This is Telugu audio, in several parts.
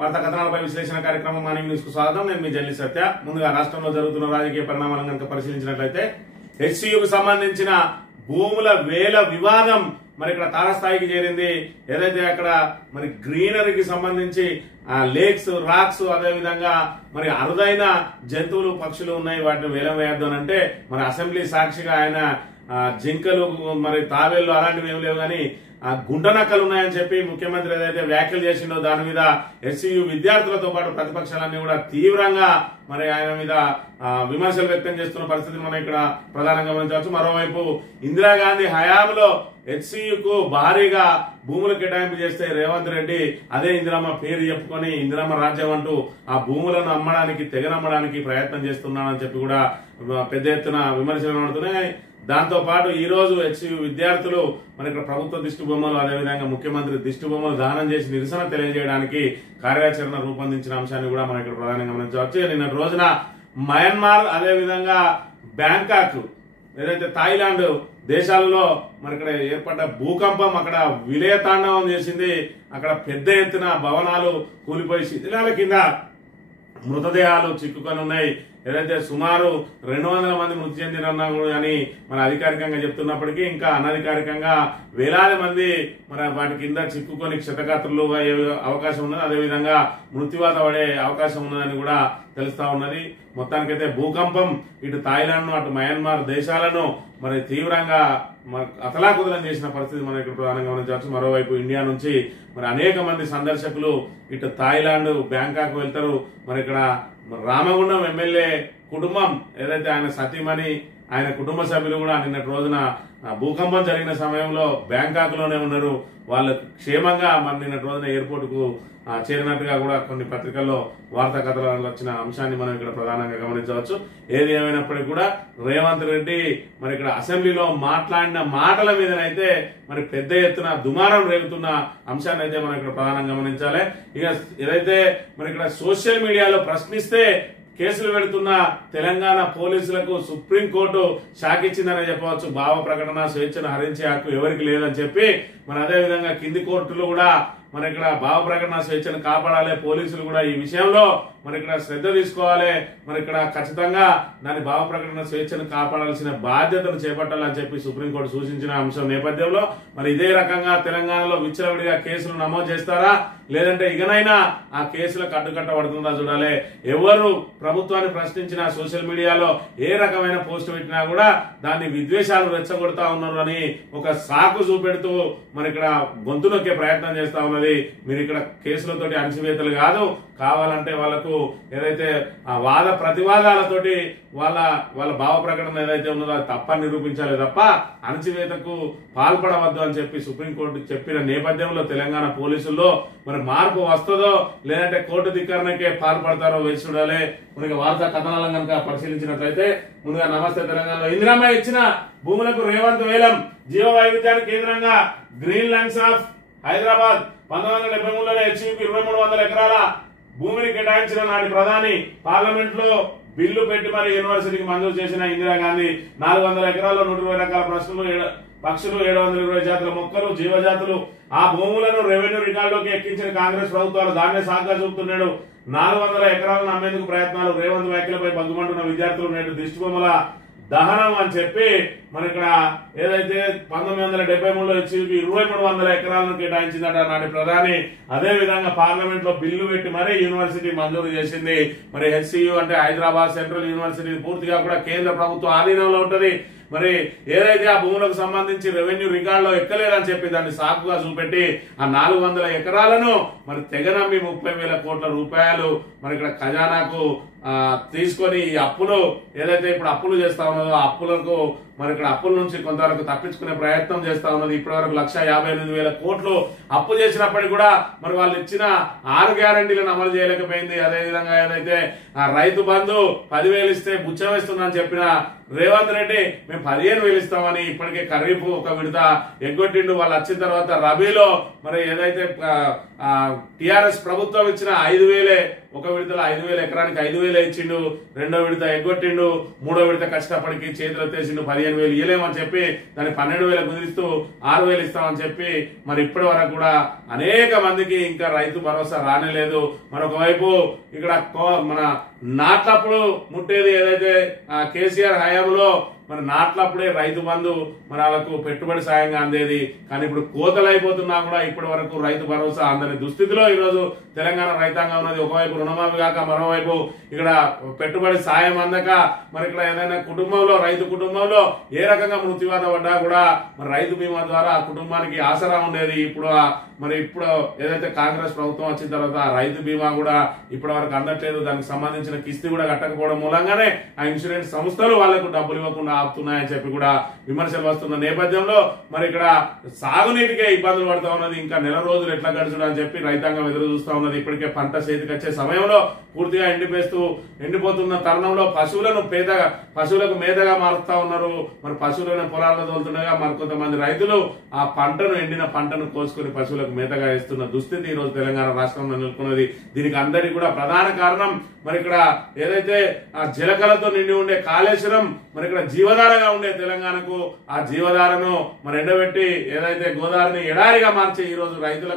వార్తా కథనాలపై విశ్లేషణ కార్యక్రమం మార్నింగ్ న్యూస్ కు స్వాగతం. నేను మీ జల్లి సత్య. ముందుగా రాష్ట్రంలో జరుగుతున్న రాజకీయ పరిణామాలను కనుక పరిశీలించినట్లయితే హెచ్సియుకు సంబంధించిన భూముల వేల వివాదం మరి ఇక్కడ తారస్థాయికి చేరింది. ఏదైతే అక్కడ మరి గ్రీనరీకి సంబంధించి లేక్స్, రాక్స్, అదే విధంగా మరి అరుదైన జంతువులు, పక్షులు ఉన్నాయి, వాటిని వేలం వేయద్దు అని అంటే మరి అసెంబ్లీ సాక్షిగా ఆయన జింకలు, మరి తాబేళ్లు అలాంటివి ఏమి లేవు కానీ గుంటనక్కలు ఉన్నాయని చెప్పి ముఖ్యమంత్రి ఏదైతే వ్యాఖ్యలు చేసిండో దాని మీద హెచ్సియు విద్యార్థులతో పాటు ప్రతిపక్షాలన్నీ కూడా తీవ్రంగా మరి ఆయన మీద విమర్శలు వ్యక్తం చేస్తున్న పరిస్థితిని మనం ఇక్కడ ప్రధానంగా గమనించవచ్చు. మరోవైపు ఇందిరాగాంధీ హయాంలో హెచ్సియుకు భారీగా భూములు కేటాయింపు చేస్తే రేవంత్ రెడ్డి అదే ఇందిరమ్మ పేరు చెప్పుకొని ఇందిరమ్మ రాజ్యం అంటూ ఆ భూములను అమ్మడానికి, తెగనమ్మడానికి ప్రయత్నం చేస్తున్నానని చెప్పి కూడా పెద్ద ఎత్తున విమర్శలు పడుతున్నాయి. దాంతో పాటు ఈ రోజు హెచ్సియు విద్యార్థులు మరి ఇక్కడ ప్రభుత్వ దిష్టి బొమ్మలు, అదేవిధంగా ముఖ్యమంత్రి దిష్టి బొమ్మలు దానం చేసి నిరసన తెలియజేయడానికి కార్యాచరణ రూపొందించిన అంశాన్ని కూడా మనం ఇక్కడ ప్రధానంగా గమనించవచ్చు. నిన్నటి రోజున మయన్మార్, అదేవిధంగా బ్యాంకాక్, ఏదైతే థాయిలాండ్ దేశాలలో మరి ఇక్కడ ఏర్పడ్డ భూకంపం అక్కడ విలయతాండవం చేసింది. అక్కడ పెద్ద ఎత్తున భవనాలు కూలిపోయి శిథిలాల కింద మృతదేహాలు చిక్కుకొని ఉన్నాయి. ఏదైతే సుమారు 200 మంది మృతి చెందిన కానీ మరి అధికారికంగా చెప్తున్నప్పటికీ ఇంకా అనధికారికంగా వేలాది మంది మరి వాటి కింద చిక్కుకొని క్షతగాత్రులు అయ్యే అవకాశం ఉన్నది, అదేవిధంగా మృత్యువాత పడే అవకాశం ఉన్నదని కూడా తెలుస్తా ఉన్నది. మొత్తానికైతే భూకంపం ఇటు థాయిలాండ్, అటు మయన్మార్ దేశాలను మరి తీవ్రంగా అతలాకుతలం చేసిన పరిస్థితి మనం ఇక్కడ ప్రధానంగా గమనించవచ్చు. మరోవైపు ఇండియా నుంచి మరి అనేక మంది సందర్శకులు ఇటు థాయిలాండ్, బ్యాంకాక్ వెళ్తారు. మరి ఇక్కడ రామగుండం ఎమ్మెల్యే కుటుంబం ఏదైతే ఆయన సతీమణి, ఆయన కుటుంబ సభ్యులు కూడా నిన్నటి రోజున భూకంపం జరిగిన సమయంలో బ్యాంకాక్ లోనే ఉన్నారు. వాళ్ళు క్షేమంగా మరి నిన్నటి రోజున ఎయిర్పోర్ట్ కు చేరినట్టుగా కూడా కొన్ని పత్రికల్లో వార్తా కథనాలు వచ్చిన అంశాన్ని మనం ఇక్కడ ప్రధానంగా గమనించవచ్చు. ఏది ఏమైనప్పటికీ కూడా రేవంత్ రెడ్డి మరి ఇక్కడ అసెంబ్లీలో మాట్లాడిన మాటల మీదనైతే మరి పెద్ద ఎత్తున దుమారం రేగుతున్న అంశాన్ని అయితే మనం ఇక్కడ ప్రధానంగా గమనించాలి. ఇక ఏదైతే మరి ఇక్కడ సోషల్ మీడియాలో ప్రశ్నిస్తే కేసులు పెడుతున్న తెలంగాణ పోలీసులకు సుప్రీంకోర్టు షాక్ ఇచ్చిందని చెప్పవచ్చు. భావ ప్రకటన స్వేచ్ఛను హరించే హక్కు ఎవరికి లేదని చెప్పి మరి అదేవిధంగా కింది కోర్టులు కూడా మరి ఇక్కడ భావ ప్రకటన స్వేచ్ఛను కాపాడాలి, పోలీసులు కూడా ఈ విషయంలో మరి ఇక్కడ శ్రద్ధ తీసుకోవాలి, మరి ఇక్కడ ఖచ్చితంగా దాని భావ ప్రకటన స్వేచ్ఛను కాపాడాల్సిన బాధ్యతను చేపట్టాలని చెప్పి సుప్రీంకోర్టు సూచించిన అంశం నేపథ్యంలో మరి ఇదే రకంగా తెలంగాణలో విచ్చలవిడిగా కేసులు నమోదు చేస్తారా, లేదంటే ఇకనైనా ఆ కేసులకు అడ్డుకట్టబడుతుందా చూడాలి. ఎవరు ప్రభుత్వాన్ని ప్రశ్నించినా సోషల్ మీడియాలో ఏ రకమైన పోస్ట్ పెట్టినా కూడా దాన్ని విద్వేషాలు రెచ్చగొడతా ఉన్నారు అని ఒక సాకు చూపెడుతూ మరి ఇక్కడ గొంతు నొక్కే ప్రయత్నం చేస్తా ఉన్నది. మీరు ఇక్కడ కేసులతోటి అణచివేతలు కాదు, కావాలంటే వాళ్లకు ఏదైతే ఆ వాద ప్రతివాదాలతోటి వాళ్ళ భావ ప్రకటన ఏదైతే ఉన్నదో అది తప్పని నిరూపించాలి తప్ప అణచివేతకు పాల్పడవద్దు అని చెప్పి సుప్రీంకోర్టు చెప్పిన నేపథ్యంలో తెలంగాణ పోలీసుల్లో మరి మార్పు వస్తుందో లేదంటే కోర్టు ధిక్కరణకే పాల్పడతారో వేసి చూడాలి. మనకి వార్తా కథనాలను కనుక పరిశీలించినట్లయితే ముందుగా నమస్తే తెలంగాణలో ఇందిరమ్మ ఇచ్చిన భూములకు రేవంత్ వేలం, జీవ వైవిధ్యానికి కేంద్రంగా గ్రీన్ ల్యాండ్స్ ఆఫ్ హైదరాబాద్ 1973లోనే హెచ్సియుకు 2300 ఎకరాల భూమిని కేటాయించిన నాటి ప్రధాని పార్లమెంట్ లో బిల్లు పెట్టి మరి యూనివర్సిటీకి మంజూరు చేసిన ఇందిరాగాంధీ 400 ఎకరాల్లో 120 రకాల పక్షులు, 720 జాతుల మొక్కలు, జీవజాతులు, ఆ భూములను రెవెన్యూ రికార్డులోకి ఎక్కించిన కాంగ్రెస్ ప్రభుత్వాలు దాన్నే సాగ్గా చూపుతున్నాడు. 400 ఎకరాలను అమ్మేందుకు ప్రయత్నాలు, రేవంత్ వ్యాఖ్యలపై బగ్గుమంటున్న విద్యార్థులు నేడు దిష్టి బొమ్మల దహనం అని చెప్పి మరి ఇక్కడ ఏదైతే 1973లో హెచ్సియుకి 2300 ఎకరాలను కేటాయించిందట నాటి ప్రధాని. అదే విధంగా పార్లమెంట్ లో బిల్లు పెట్టి మరీ యూనివర్సిటీ మంజూరు చేసింది. మరి హెచ్సియు అంటే హైదరాబాద్ సెంట్రల్ యూనివర్సిటీ పూర్తిగా కూడా కేంద్ర ప్రభుత్వ ఆధీనంలో ఉంటది. మరి ఏదైతే ఆ భూములకు సంబంధించి రెవెన్యూ రికార్డులో ఎక్కలేదని చెప్పి దాన్ని సాకుగా చూపెట్టి ఆ 400 ఎకరాలను మరి తెగనమ్మి 30,000 కోట్ల రూపాయలు మరి ఇక్కడ ఖజానాకు తీసుకొని ఈ అప్పులు ఏదైతే ఇప్పుడు అప్పులు చేస్తా ఉన్నదో ఆ అప్పులకు మరి ఇక్కడ అప్పుల నుంచి కొంతవరకు తప్పించుకునే ప్రయత్నం చేస్తా ఉన్నది. ఇప్పటి వరకు 1,58,000 కోట్లు అప్పు చేసినప్పటికీ కూడా మరి వాళ్ళు ఇచ్చిన 6 గ్యారంటీలను అమలు చేయలేకపోయింది. అదేవిధంగా ఏదైతే రైతు బంధు 10,000 ఇస్తే బుచ్చ వేస్తుందని చెప్పిన రేవంత్ రెడ్డి మేము 15,000 ఇస్తామని ఇప్పటికే ఖరీఫ్ ఒక విడత ఎగ్గొట్టిండు. వాళ్ళు వచ్చిన తర్వాత రబీలో మరి ఏదైతే టిఆర్ఎస్ ప్రభుత్వం ఇచ్చిన 5,000 ఒక విడతలో 5,000 ఎకరానికి 5,000 ఇచ్చిండు, రెండో విడత ఎగ్గొట్టిండు, మూడో విడత కష్టపడికి చేతులు ఎత్తేసిండు 15,000 ఇయ్యలేమని చెప్పి దాన్ని 12,000 కుదిరిస్తూ 6,000 ఇస్తామని చెప్పి మరి ఇప్పటి వరకు కూడా అనేక మందికి ఇంకా రైతు భరోసా రానేలేదు. మరొక వైపు ఇక్కడ మన నాట్లప్పుడు ముట్టేది ఏదైతే కేసీఆర్ హయాంలో మరి నాట్లప్పుడే రైతు బంధు మరి వాళ్ళకు పెట్టుబడి సాయంగా అందేది. కానీ ఇప్పుడు కోతలు అయిపోతున్నా కూడా ఇప్పటి వరకు రైతు భరోసా అందని దుస్థితిలో ఈరోజు తెలంగాణ రైతాంగం ఉన్నది. ఒకవైపు రుణమాఫీ కాక మరోవైపు ఇక్కడ పెట్టుబడి సాయం అందక మరి ఇక్కడ ఏదైనా కుటుంబంలో రైతు కుటుంబంలో ఏ రకంగా మృత్యువాత పడ్డా కూడా మరి రైతు బీమా ద్వారా ఆ కుటుంబానికి ఆసరా ఉండేది. ఇప్పుడు ఏదైతే కాంగ్రెస్ ప్రభుత్వం వచ్చిన తర్వాత ఆ రైతు బీమా కూడా ఇప్పటి వరకు అందట్లేదు. దానికి సంబంధించిన కిస్తీ కూడా కట్టకపోవడం మూలంగానే ఆ ఇన్సూరెన్స్ సంస్థలు వాళ్లకు డబ్బులు ఇవ్వకుండా ఆపుతున్నాయని చెప్పి కూడా విమర్శలు వస్తున్న నేపథ్యంలో మరి ఇక్కడ సాగునీటికే ఇబ్బందులు పడుతూ ఉన్నది. ఇంకా నెల రోజులు ఎట్లా గడుచుడు అని చెప్పి రైతాంగం ఎదురు చూస్తా ఉన్నది. ఇప్పటికే పంట చేతికి వచ్చే సమయంలో పూర్తిగా ఎండిపోతున్న తరుణంలో పశువులకు మేతగా మారుస్తా ఉన్నారు. మరి పశువులను పొలాల్లో తోలుతుండగా మరి కొంతమంది రైతులు ఆ ఎండిన పంటను కోసుకుని పశువులకు మేతగా ఇస్తున్న దుస్థితి ఈ రోజు తెలంగాణ రాష్ట్రంలో నెలకొన్నది. దీనికి అందరికీ కూడా ప్రధాన కారణం మరి ఇక్కడ ఏదైతే ఆ జలకలతో నిండి ఉండే కాళేశ్వరం మరి ఇక్కడ జీవధారగా ఉండే తెలంగాణకు ఆ జీవధారను మరి ఎండబెట్టి ఏదైతే గోదావరిని ఎడారిగా మార్చి ఈ రోజు రైతుల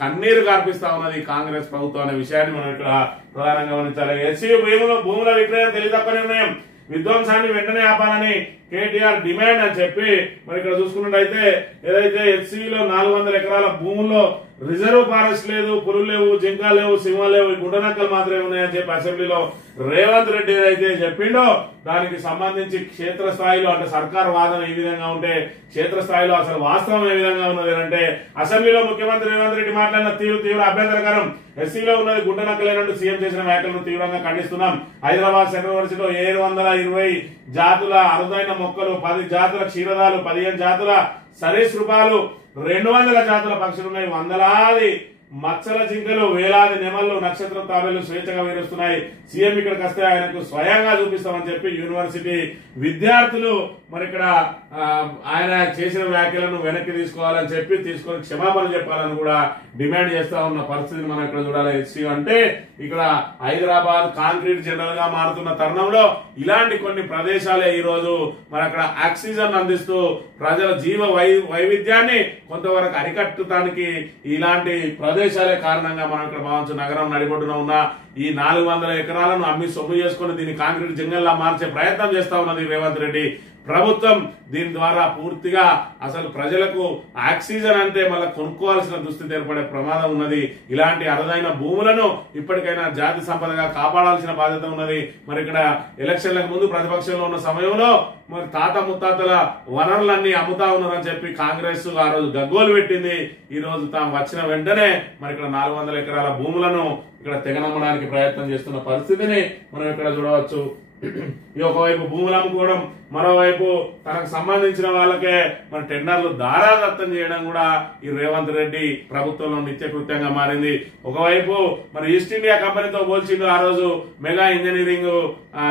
కన్నీరు కార్పిస్తా ఉన్నది కాంగ్రెస్ ప్రభుత్వం అనే విషయాన్ని మనం ఇక్కడ ప్రధానంగా గమనించాలి. హెచ్సియు భూముల విక్రయం తెలియతప్ప నిర్ణయం, విధ్వంసాన్ని వెంటనే ఆపాలని కేటీఆర్ డిమాండ్ అని చెప్పి మరి ఇక్కడ చూసుకున్నట్టయితే ఏదైతే హెచ్సియులో 400 ఎకరాల భూముల్లో రిజర్వ్ ఫారెస్ట్ లేదు, పులులు లేవు, జింకలు లేవు, సింహాలు లేవు, గుండెనక్కలు మాత్రమే ఉన్నాయని చెప్పి అసెంబ్లీలో రేవంత్ రెడ్డి ఏదైతే చెప్పిండో దానికి సంబంధించి క్షేత్రస్థాయిలో అంటే సర్కార్ వాదన ఈ విధంగా ఉంటే క్షేత్రస్థాయిలో అసలు వాస్తవం ఏ విధంగా ఉన్నది అంటే అసెంబ్లీలో ముఖ్యమంత్రి రేవంత్ రెడ్డి మాట్లాడిన తీవ్ర అభ్యంతరకరం. ఎస్సీలో ఉన్నది గుండెనక్కలేనంటూ సీఎం చేసిన వ్యాఖ్యలను తీవ్రంగా ఖండిస్తున్నాం. హైదరాబాద్ సెంట్రల్ యూనివర్సిటీలో 720 జాతుల అరుదైన మొక్కలు, 10 జాతుల క్షీరదాలు, 15 జాతుల సరీసృపాలు, 200 జాతుల పక్షులున్నాయి, వందలాది మచ్చల జింకలు, వేలాది నెమళ్లు, నక్షత్రం తాబేళ్లు స్వేచ్ఛగా విరుస్తున్నాయి. సీఎం ఇక్కడికి వస్తే ఆయనకు స్వయంగా చూపిస్తామని చెప్పి యూనివర్సిటీ విద్యార్థులు మరి ఇక్కడ ఆయన చేసిన వ్యాఖ్యలను వెనక్కి తీసుకోవాలని చెప్పి తీసుకొని క్షమాపణ చెప్పాలని కూడా డిమాండ్ చేస్తా ఉన్న పరిస్థితిని మనం ఇక్కడ చూడాలి. హెచ్సియు అంటే ఇక్కడ హైదరాబాద్ కాంక్రీట్ జనరల్ గా మారుతున్న తరుణంలో ఇలాంటి కొన్ని ప్రదేశాలే ఈ రోజు మరి అక్కడ ఆక్సిజన్ అందిస్తూ ప్రజల జీవ వైవిధ్యాన్ని కొంతవరకు అరికట్టడానికి ఇలాంటి ప్రదేశాలే కారణంగా మనం ఇక్కడ భావించు నగరం నడిబొడ్డున ఉన్న ఈ 400 ఎకరాలను అమ్మి సొమ్ము చేసుకుని దీన్ని కాంక్రీట్ జంగల్లా మార్చే ప్రయత్నం చేస్తా ఉన్నది రేవంత్ రెడ్డి ప్రభుత్వం. దీని ద్వారా పూర్తిగా అసలు ప్రజలకు ఆక్సిజన్ అంటే మళ్ళీ కొనుక్కోవాల్సిన దుస్థితి ఏర్పడే ప్రమాదం ఉన్నది. ఇలాంటి అరుదైన భూములను ఇప్పటికైనా జాతి సంపదగా కాపాడాల్సిన బాధ్యత ఉన్నది. మరి ఇక్కడ ఎలక్షన్లకు ముందు ప్రతిపక్షంలో ఉన్న సమయంలో మరి తాత ముత్తాతల వనరులన్నీ అమ్ముతా ఉన్నారని చెప్పి కాంగ్రెస్ ఆ రోజు గగ్గోలు పెట్టింది. ఈ రోజు తాము వచ్చిన వెంటనే మరి ఇక్కడ 400 ఎకరాల భూములను ఇక్కడ తెగనమ్మడానికి ప్రయత్నం చేస్తున్న పరిస్థితిని మనం ఇక్కడ చూడవచ్చు. ఈ ఒకవైపు భూములు అమ్ముకోవడం, మరోవైపు తనకు సంబంధించిన వాళ్ళకే మన టెండర్లు దారాదత్తం చేయడం కూడా ఈ రేవంత్ రెడ్డి ప్రభుత్వంలో నిత్యకృత్యంగా మారింది. ఒకవైపు మరి ఈస్ట్ ఇండియా కంపెనీతో పోల్చిండు ఆ రోజు మెగా ఇంజనీరింగ్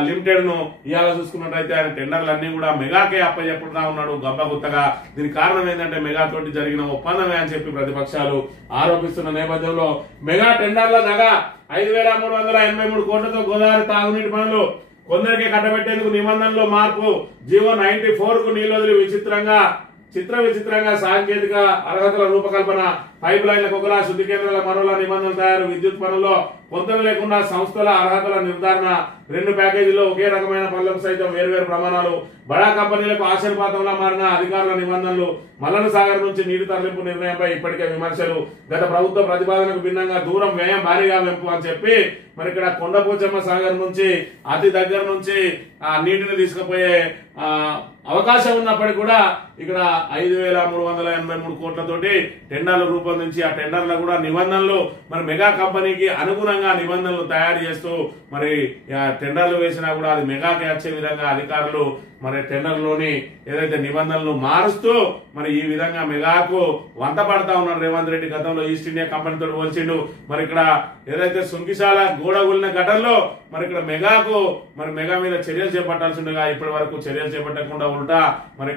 లిమిటెడ్ ను. ఇవాళ చూసుకున్నట్టయితే ఆయన టెండర్లన్నీ కూడా మెగాకే అప్పచెప్పుడుతా ఉన్నాడు గబ్బగుత్తగా. దీనికి కారణం ఏంటంటే మెగా తోటి జరిగిన ఒప్పందమే అని చెప్పి ప్రతిపక్షాలు ఆరోపిస్తున్న నేపథ్యంలో మెగా టెండర్ల దగా 5,383 కోట్లతో గోదావరి తాగునీటి పనులు కొందరికి కట్టబెట్టేందుకు నిబంధనలో మార్పు, జీవో 94 కు నీళ్లొదిలి విచిత్రంగా సాంకేతిక అర్హతల రూపకల్పన, పైప్ లైన్ల కుగల, శుద్ధి కేంద్రాల మరోల నిబంధనల తయారు, విద్యుత్ పనుల్లో పొంతన లేకుండా సంస్థల అర్హతల నిర్ధారణ, 2 ప్యాకేజీల్లో ఒకే రకమైన పనులకు సైతం వేర్వేరు ప్రమాణాలు, బడా కంపెనీలకు ఆశీర్వాదంలా మారిన అధికారుల నిబంధనలు, మల్లన సాగర్ నుంచి నీటి తరలింపు నిర్ణయంపై ఇప్పటికే విమర్శలు, గత ప్రభుత్వ ప్రతిపాదనకు భిన్నంగా దూరం వ్యయం భారీగా వెంపు అని చెప్పి మరి ఇక్కడ కొండపోచమ్మ సాగర్ నుంచి అతి దగ్గర నుంచి ఆ నీటిని తీసుకుపోయే అవకాశం ఉన్నప్పటికీ కూడా ఇక్కడ 5,383 కోట్లతోటి టెండర్లు రూపొందించి ఆ టెండర్ల కూడా నిబంధనలు మరి మెగా కంపెనీకి అనుగుణంగా నిబంధనలు తయారు చేస్తూ మరి టెండర్లు వేసినా కూడా అది మెగాకి వచ్చే విధంగా అధికారులు మరి టెండర్లోని ఏదైతే నిబంధనలు మారుస్తూ మరి ఈ విధంగా మెగాకు వంత పడతా ఉన్నాడు రేవంత్ రెడ్డి. గతంలో ఈస్ట్ ఇండియా కంపెనీతో పోల్చిండు. మరి ఇక్కడ ఏదైతే సుంకిశాల గోడగులిన ఘటనలో మరి ఇక్కడ మెగాకు మరి మెగా మీద చర్యలు చేపట్టాల్సి ఉండగా ఇప్పటి వరకు చర్యలు చేపట్టకుండా ఉల్టా మరి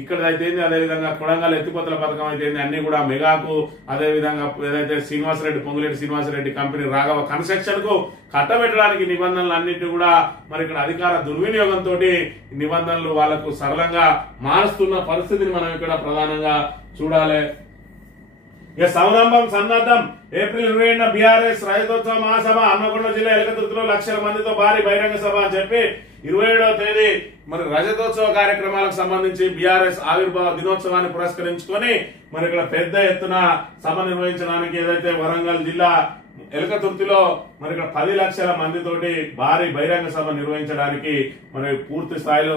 ఇక్కడ అయితే అదేవిధంగా కొడంగల్ ఎత్తిపోతల పథకం అయితే అన్ని కూడా మెగాకు అదేవిధంగా ఏదైతే పొంగులేటి శ్రీనివాసరెడ్డి కంపెనీ రాఘవ కన్స్ట్రక్షన్ కు కట్టబెట్టడానికి నిబంధనలు అన్నింటి కూడా మరి ఇక్కడ అధికార దుర్వినియోగంతో నిబంధనలు వాళ్లకు సరళంగా మారుస్తున్న పరిస్థితిని మనం ఇక్కడ ప్రధానంగా చూడాలి. ఇక సంరంభం సన్నద్ధం ఏప్రిల్ 27న బీఆర్ఎస్ రజతోత్సవ మహాసభ హన్మకొండ జిల్లా ఎలకతుర్తిలో లక్షల మందితో భారీ బహిరంగ సభ అని చెప్పి 27వ తేదీ మరి రజతోత్సవ కార్యక్రమాలకు సంబంధించి బీఆర్ఎస్ ఆవిర్భావ దినోత్సవాన్ని పురస్కరించుకొని మరి ఇక్కడ పెద్ద ఎత్తున సభ నిర్వహించడానికి ఏదైతే వరంగల్ జిల్లా ఎలకతుర్తిలో మరి ఇక్కడ 10 లక్షల మందితోటి భారీ బహిరంగ సభ నిర్వహించడానికి మరి పూర్తి స్థాయిలో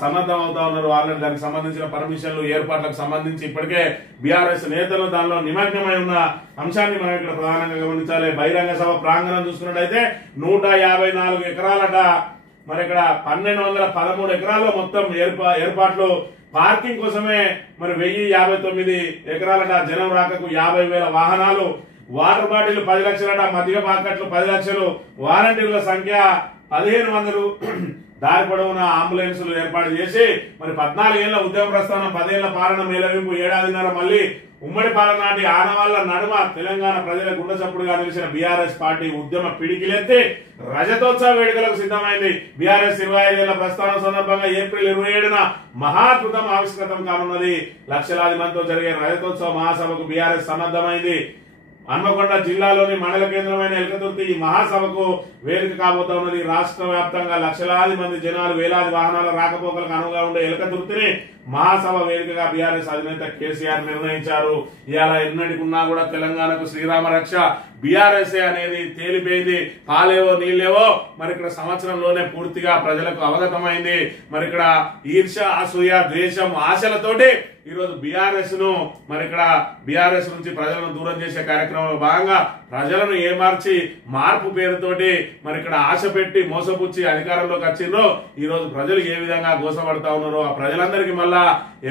సన్నద్ధం అవుతా ఉన్నారు. ఆల్రెడీ దానికి సంబంధించిన పర్మిషన్లు ఏర్పాట్లకు సంబంధించి ఇప్పటికే బీఆర్ఎస్ నేతలు దానిలో నిమగ్నమై ఉన్న అంశాన్ని మనం ఇక్కడ ప్రధానంగా గమనించాలి. బహిరంగ సభ ప్రాంగణం చూసుకున్నట్టయితే 154 ఎకరాలట. మరి ఇక్కడ 1213 ఎకరాల్లో మొత్తం ఏర్పాట్లు పార్కింగ్ కోసమే మరి 1059 ఎకరాలట. జనం రాకకు 50,000 వాహనాలు, వాటర్ బాటిల్ 10 లక్షలట, మధ్య పాకెట్లు 10 లక్షలు, వాలంటీర్ల సంఖ్య 1500, దారి పొడవున అంబులెన్సులు ఏర్పాటు చేసి మరి 14 ఏళ్ల ఉద్యమ ప్రస్థానం, 10 ఏళ్ల పాలన మేలవింపు, 7.5 మళ్లీ ఉమ్మడి పాలన నాటి ఆనవాళ్ల నడుమ తెలంగాణ ప్రజల గుండె చప్పుడుగా నిలిచిన బీఆర్ఎస్ పార్టీ ఉద్యమ పిడికిలెత్తి రజతోత్సవ వేడుకలకు సిద్ధమైంది. బీఆర్ఎస్ 25 ఏళ్ల ప్రస్థానం సందర్భంగా ఏప్రిల్ 27న మహాద్భుతం ఆవిష్కృతం కానున్నది. లక్షలాది మందితో జరిగే రజతోత్సవ మహాసభకు బీఆర్ఎస్ సన్నద్ధమైంది. హన్మకొండ జిల్లాలోని మండల కేంద్రమైన ఎలకతుర్తి ఈ మహాసభకు వేదిక కాబోతా ఉన్నది. రాష్ట్ర వ్యాప్తంగా లక్షలాది మంది జనాలు, వేలాది వాహనాల రాకపోకలకు అనువుగా ఉండే ఎలకతుర్తిని మహాసభ వేదికగా బీఆర్ఎస్ అధినేత కేసీఆర్ నిర్ణయించారు. ఇవాళ ఎన్నటికున్నా కూడా తెలంగాణకు శ్రీరామ రక్ష బీఆర్ఎస్ అనేది తేలిపోయింది. పాలేవో నీళ్లేవో మరి ఇక్కడ సంవత్సరంలోనే పూర్తిగా ప్రజలకు అవగతమైంది. మరి ఇక్కడ ఈర్ష, అసూయ, ద్వేషం, ఆశలతోటి ఈ రోజు బీఆర్ఎస్ ను మరి ఇక్కడ బీఆర్ఎస్ నుంచి ప్రజలను దూరం చేసే కార్యక్రమంలో భాగంగా ప్రజలను ఏమార్చి మార్పు పేరుతోటి మరి ఇక్కడ ఆశ పెట్టి మోసపుచ్చి అధికారంలోకి వచ్చిండ్రో ఈ రోజు ప్రజలు ఏ విధంగా గోసపడతా ఉన్నారో ఆ ప్రజలందరికీ మళ్ళా